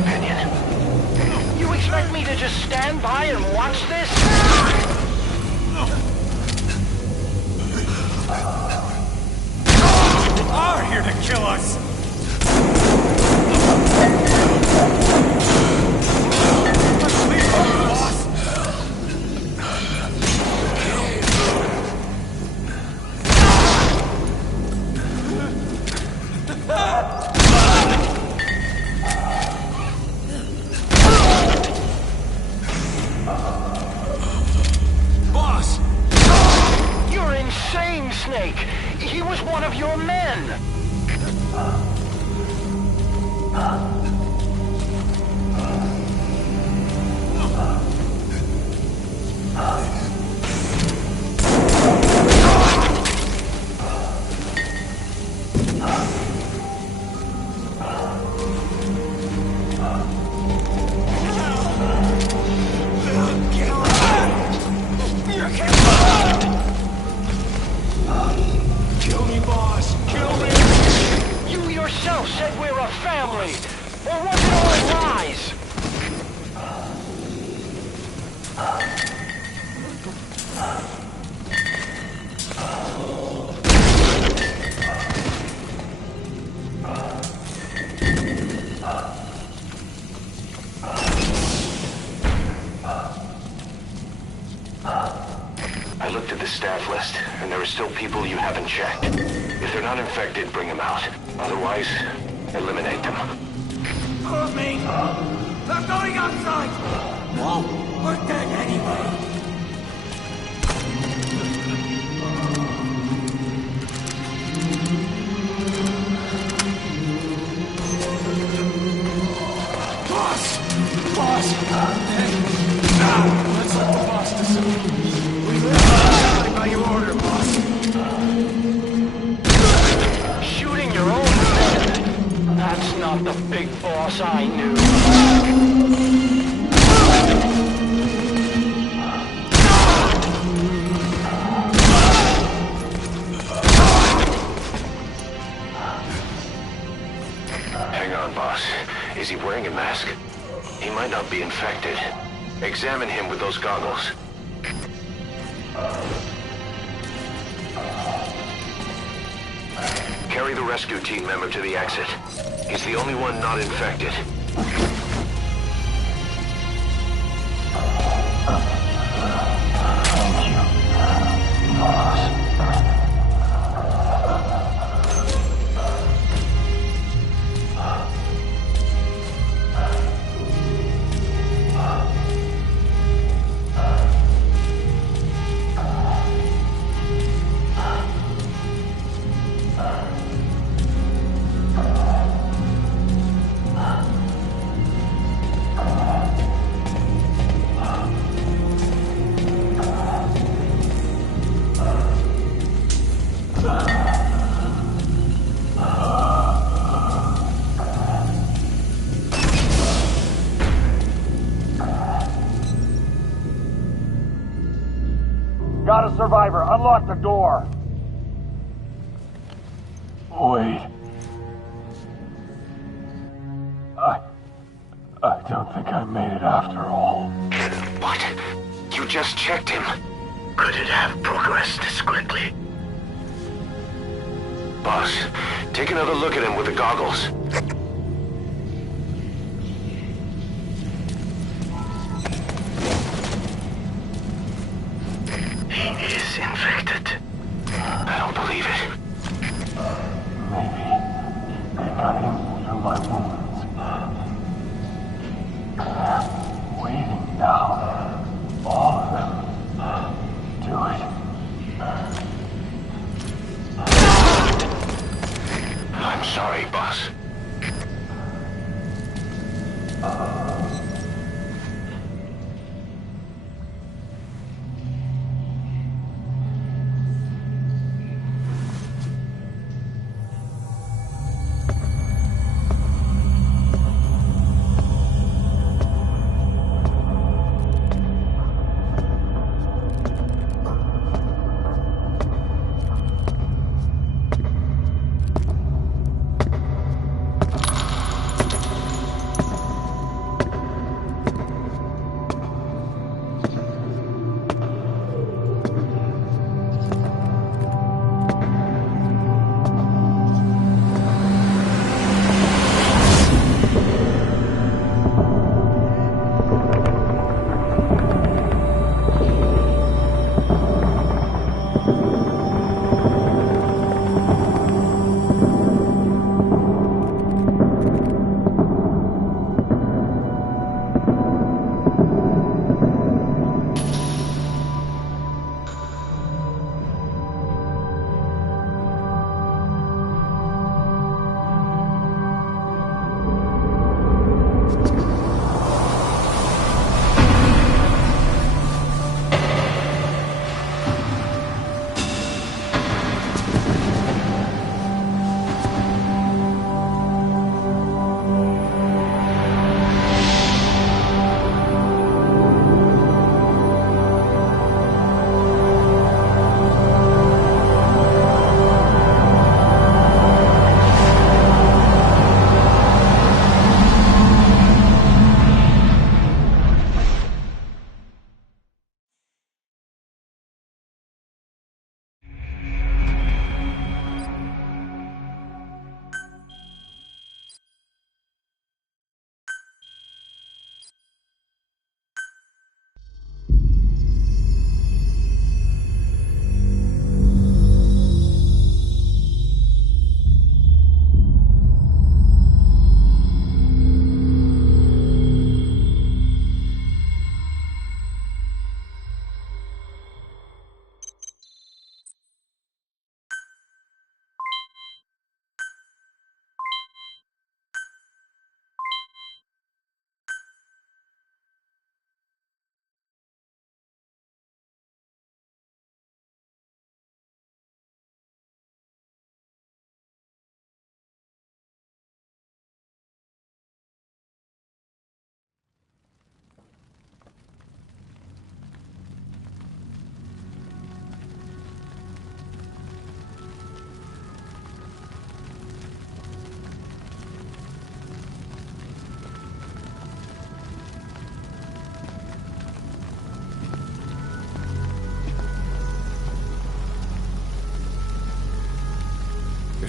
opinion. You expect me to just stand by and watch this? They are here to kill us! Let's leave, boss! Boss! You're insane, Snake! He was one of your men! Kill me, boss! Kill me! You yourself said we're a family! Or was it all lies? I looked at the staff list, and there are still people you haven't checked. If they're not infected, bring them out. Otherwise, eliminate them. Hold me! They're going outside! No, we're dead anyway! Boss! Boss! Now, let's let the boss decide. We live by your order, boss. Shooting your own men? That's not the big boss I knew. Hang on, boss. Is he wearing a mask? He might not be infected. Examine him with those goggles. Carry the rescue team member to the exit. He's the only one not infected. Got a survivor. Unlock the door. Wait. I don't think I made it after all. What? You just checked him. Could it have progressed this quickly? Boss, take another look at him with the goggles. He is infected. I don't believe it. Maybe they got in through my wounds. They're waiting now. All of them. Do it. I'm sorry, boss.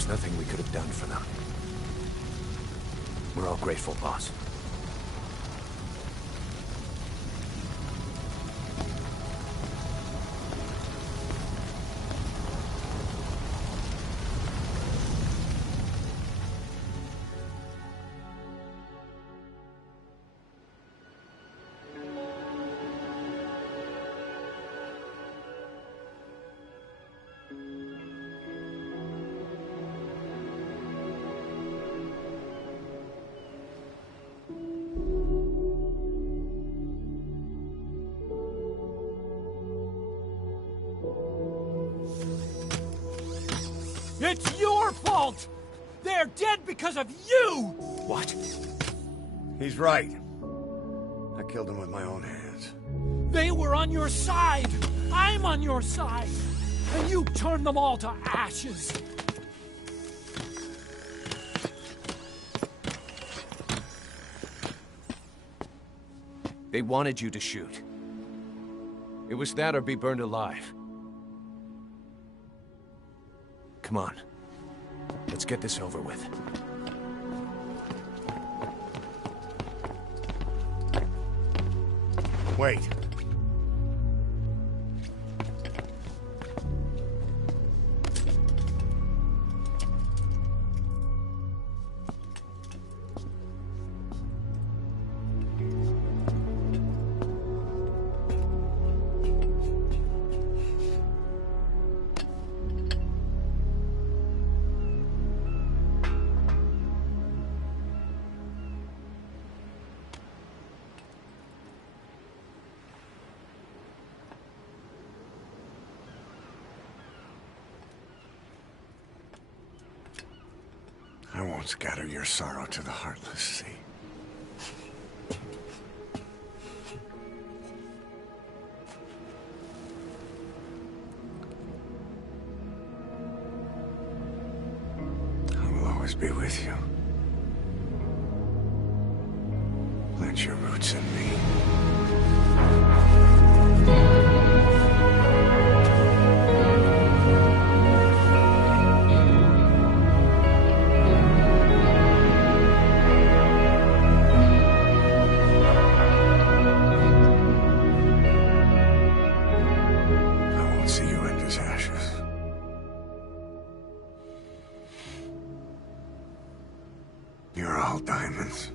There's nothing we could have done for them. We're all grateful, boss. It's your fault! They're dead because of you! What? He's right. I killed him with my own hands. They were on your side! I'm on your side! And you turned them all to ashes! They wanted you to shoot. It was that or be burned alive. Come on. Let's get this over with. Wait. I won't scatter your sorrow to the heartless sea. I will always be with you. Plant your roots in me. You're all diamonds.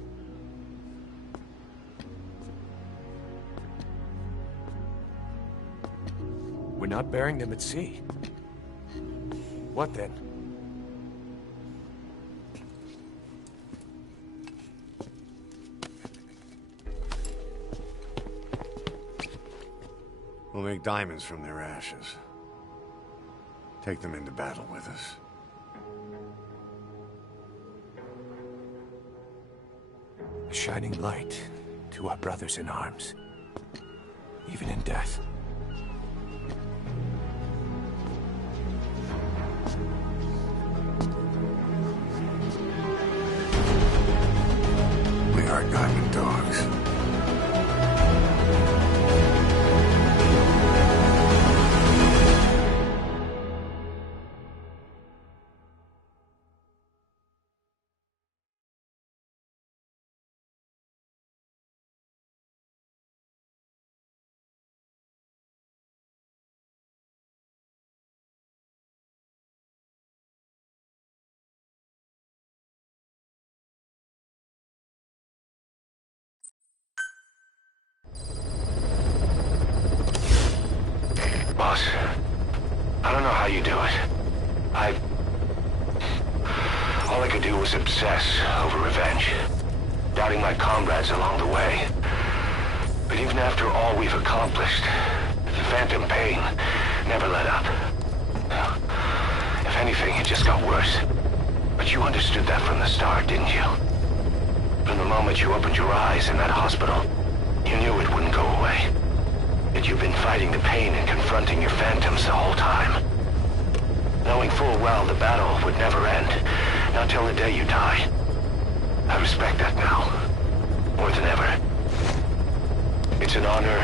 We're not burying them at sea. What then? We'll make diamonds from their ashes. Take them into battle with us. A shining light to our brothers in arms, even in death. We are diamond dogs. Boss, I don't know how you do it. All I could do was obsess over revenge, doubting my comrades along the way. But even after all we've accomplished, the phantom pain never let up. If anything, it just got worse. But you understood that from the start, didn't you? From the moment you opened your eyes in that hospital, you knew it wouldn't go away. That you've been fighting the pain and confronting your phantoms the whole time. Knowing full well the battle would never end, not till the day you die. I respect that now, more than ever. It's an honor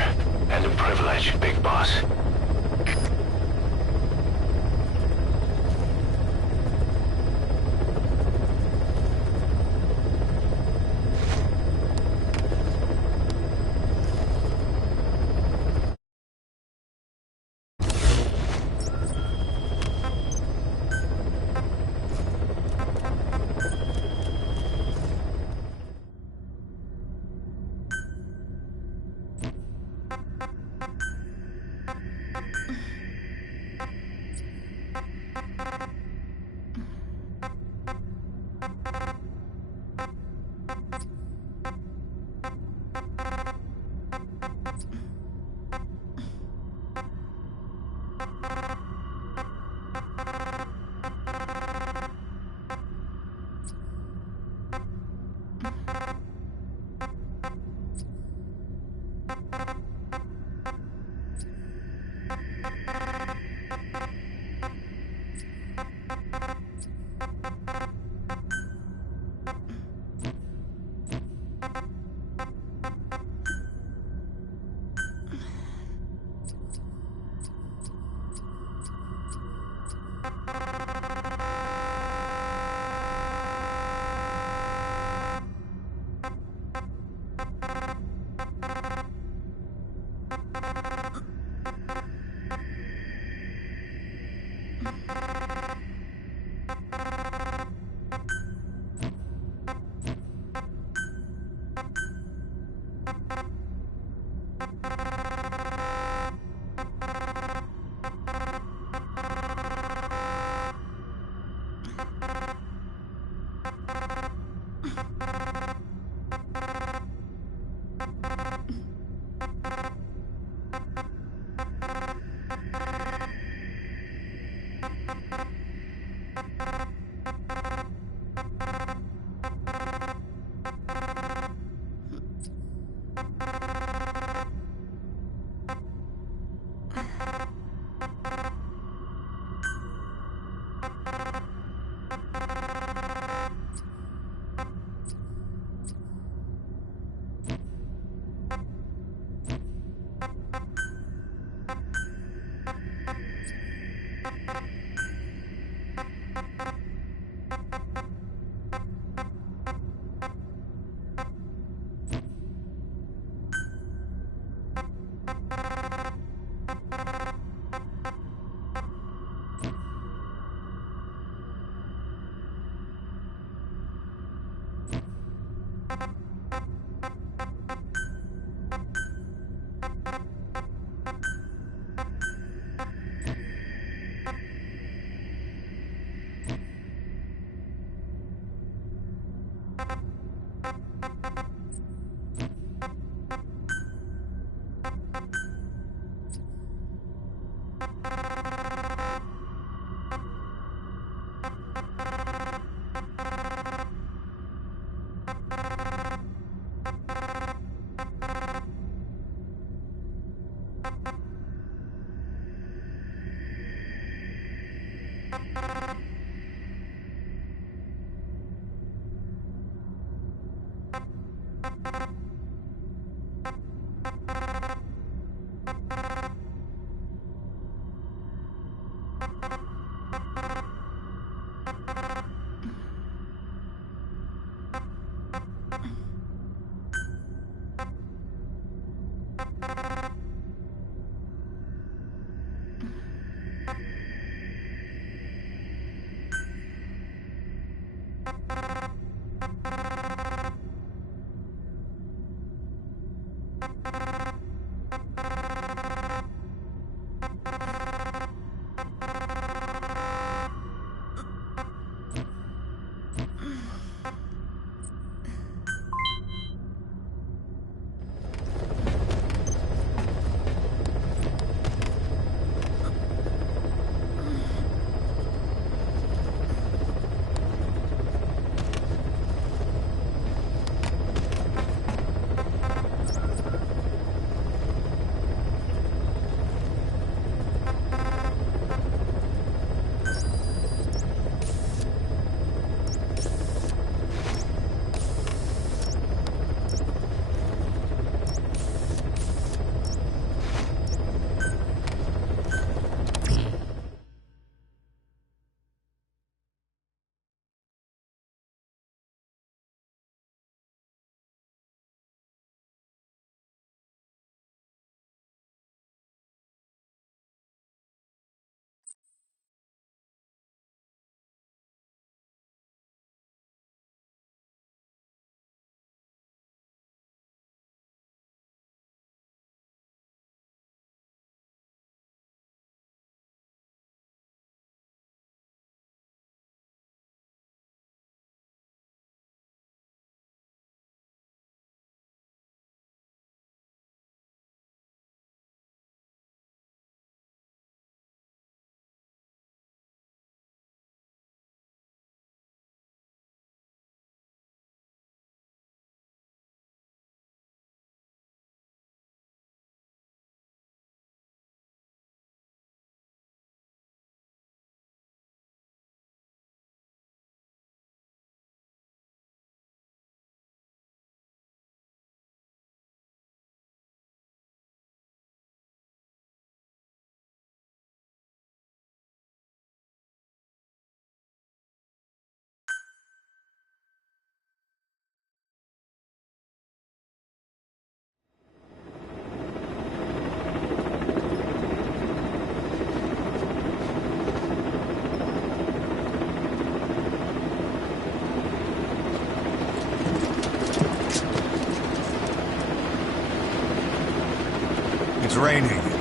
and a privilege, Big Boss. It's raining.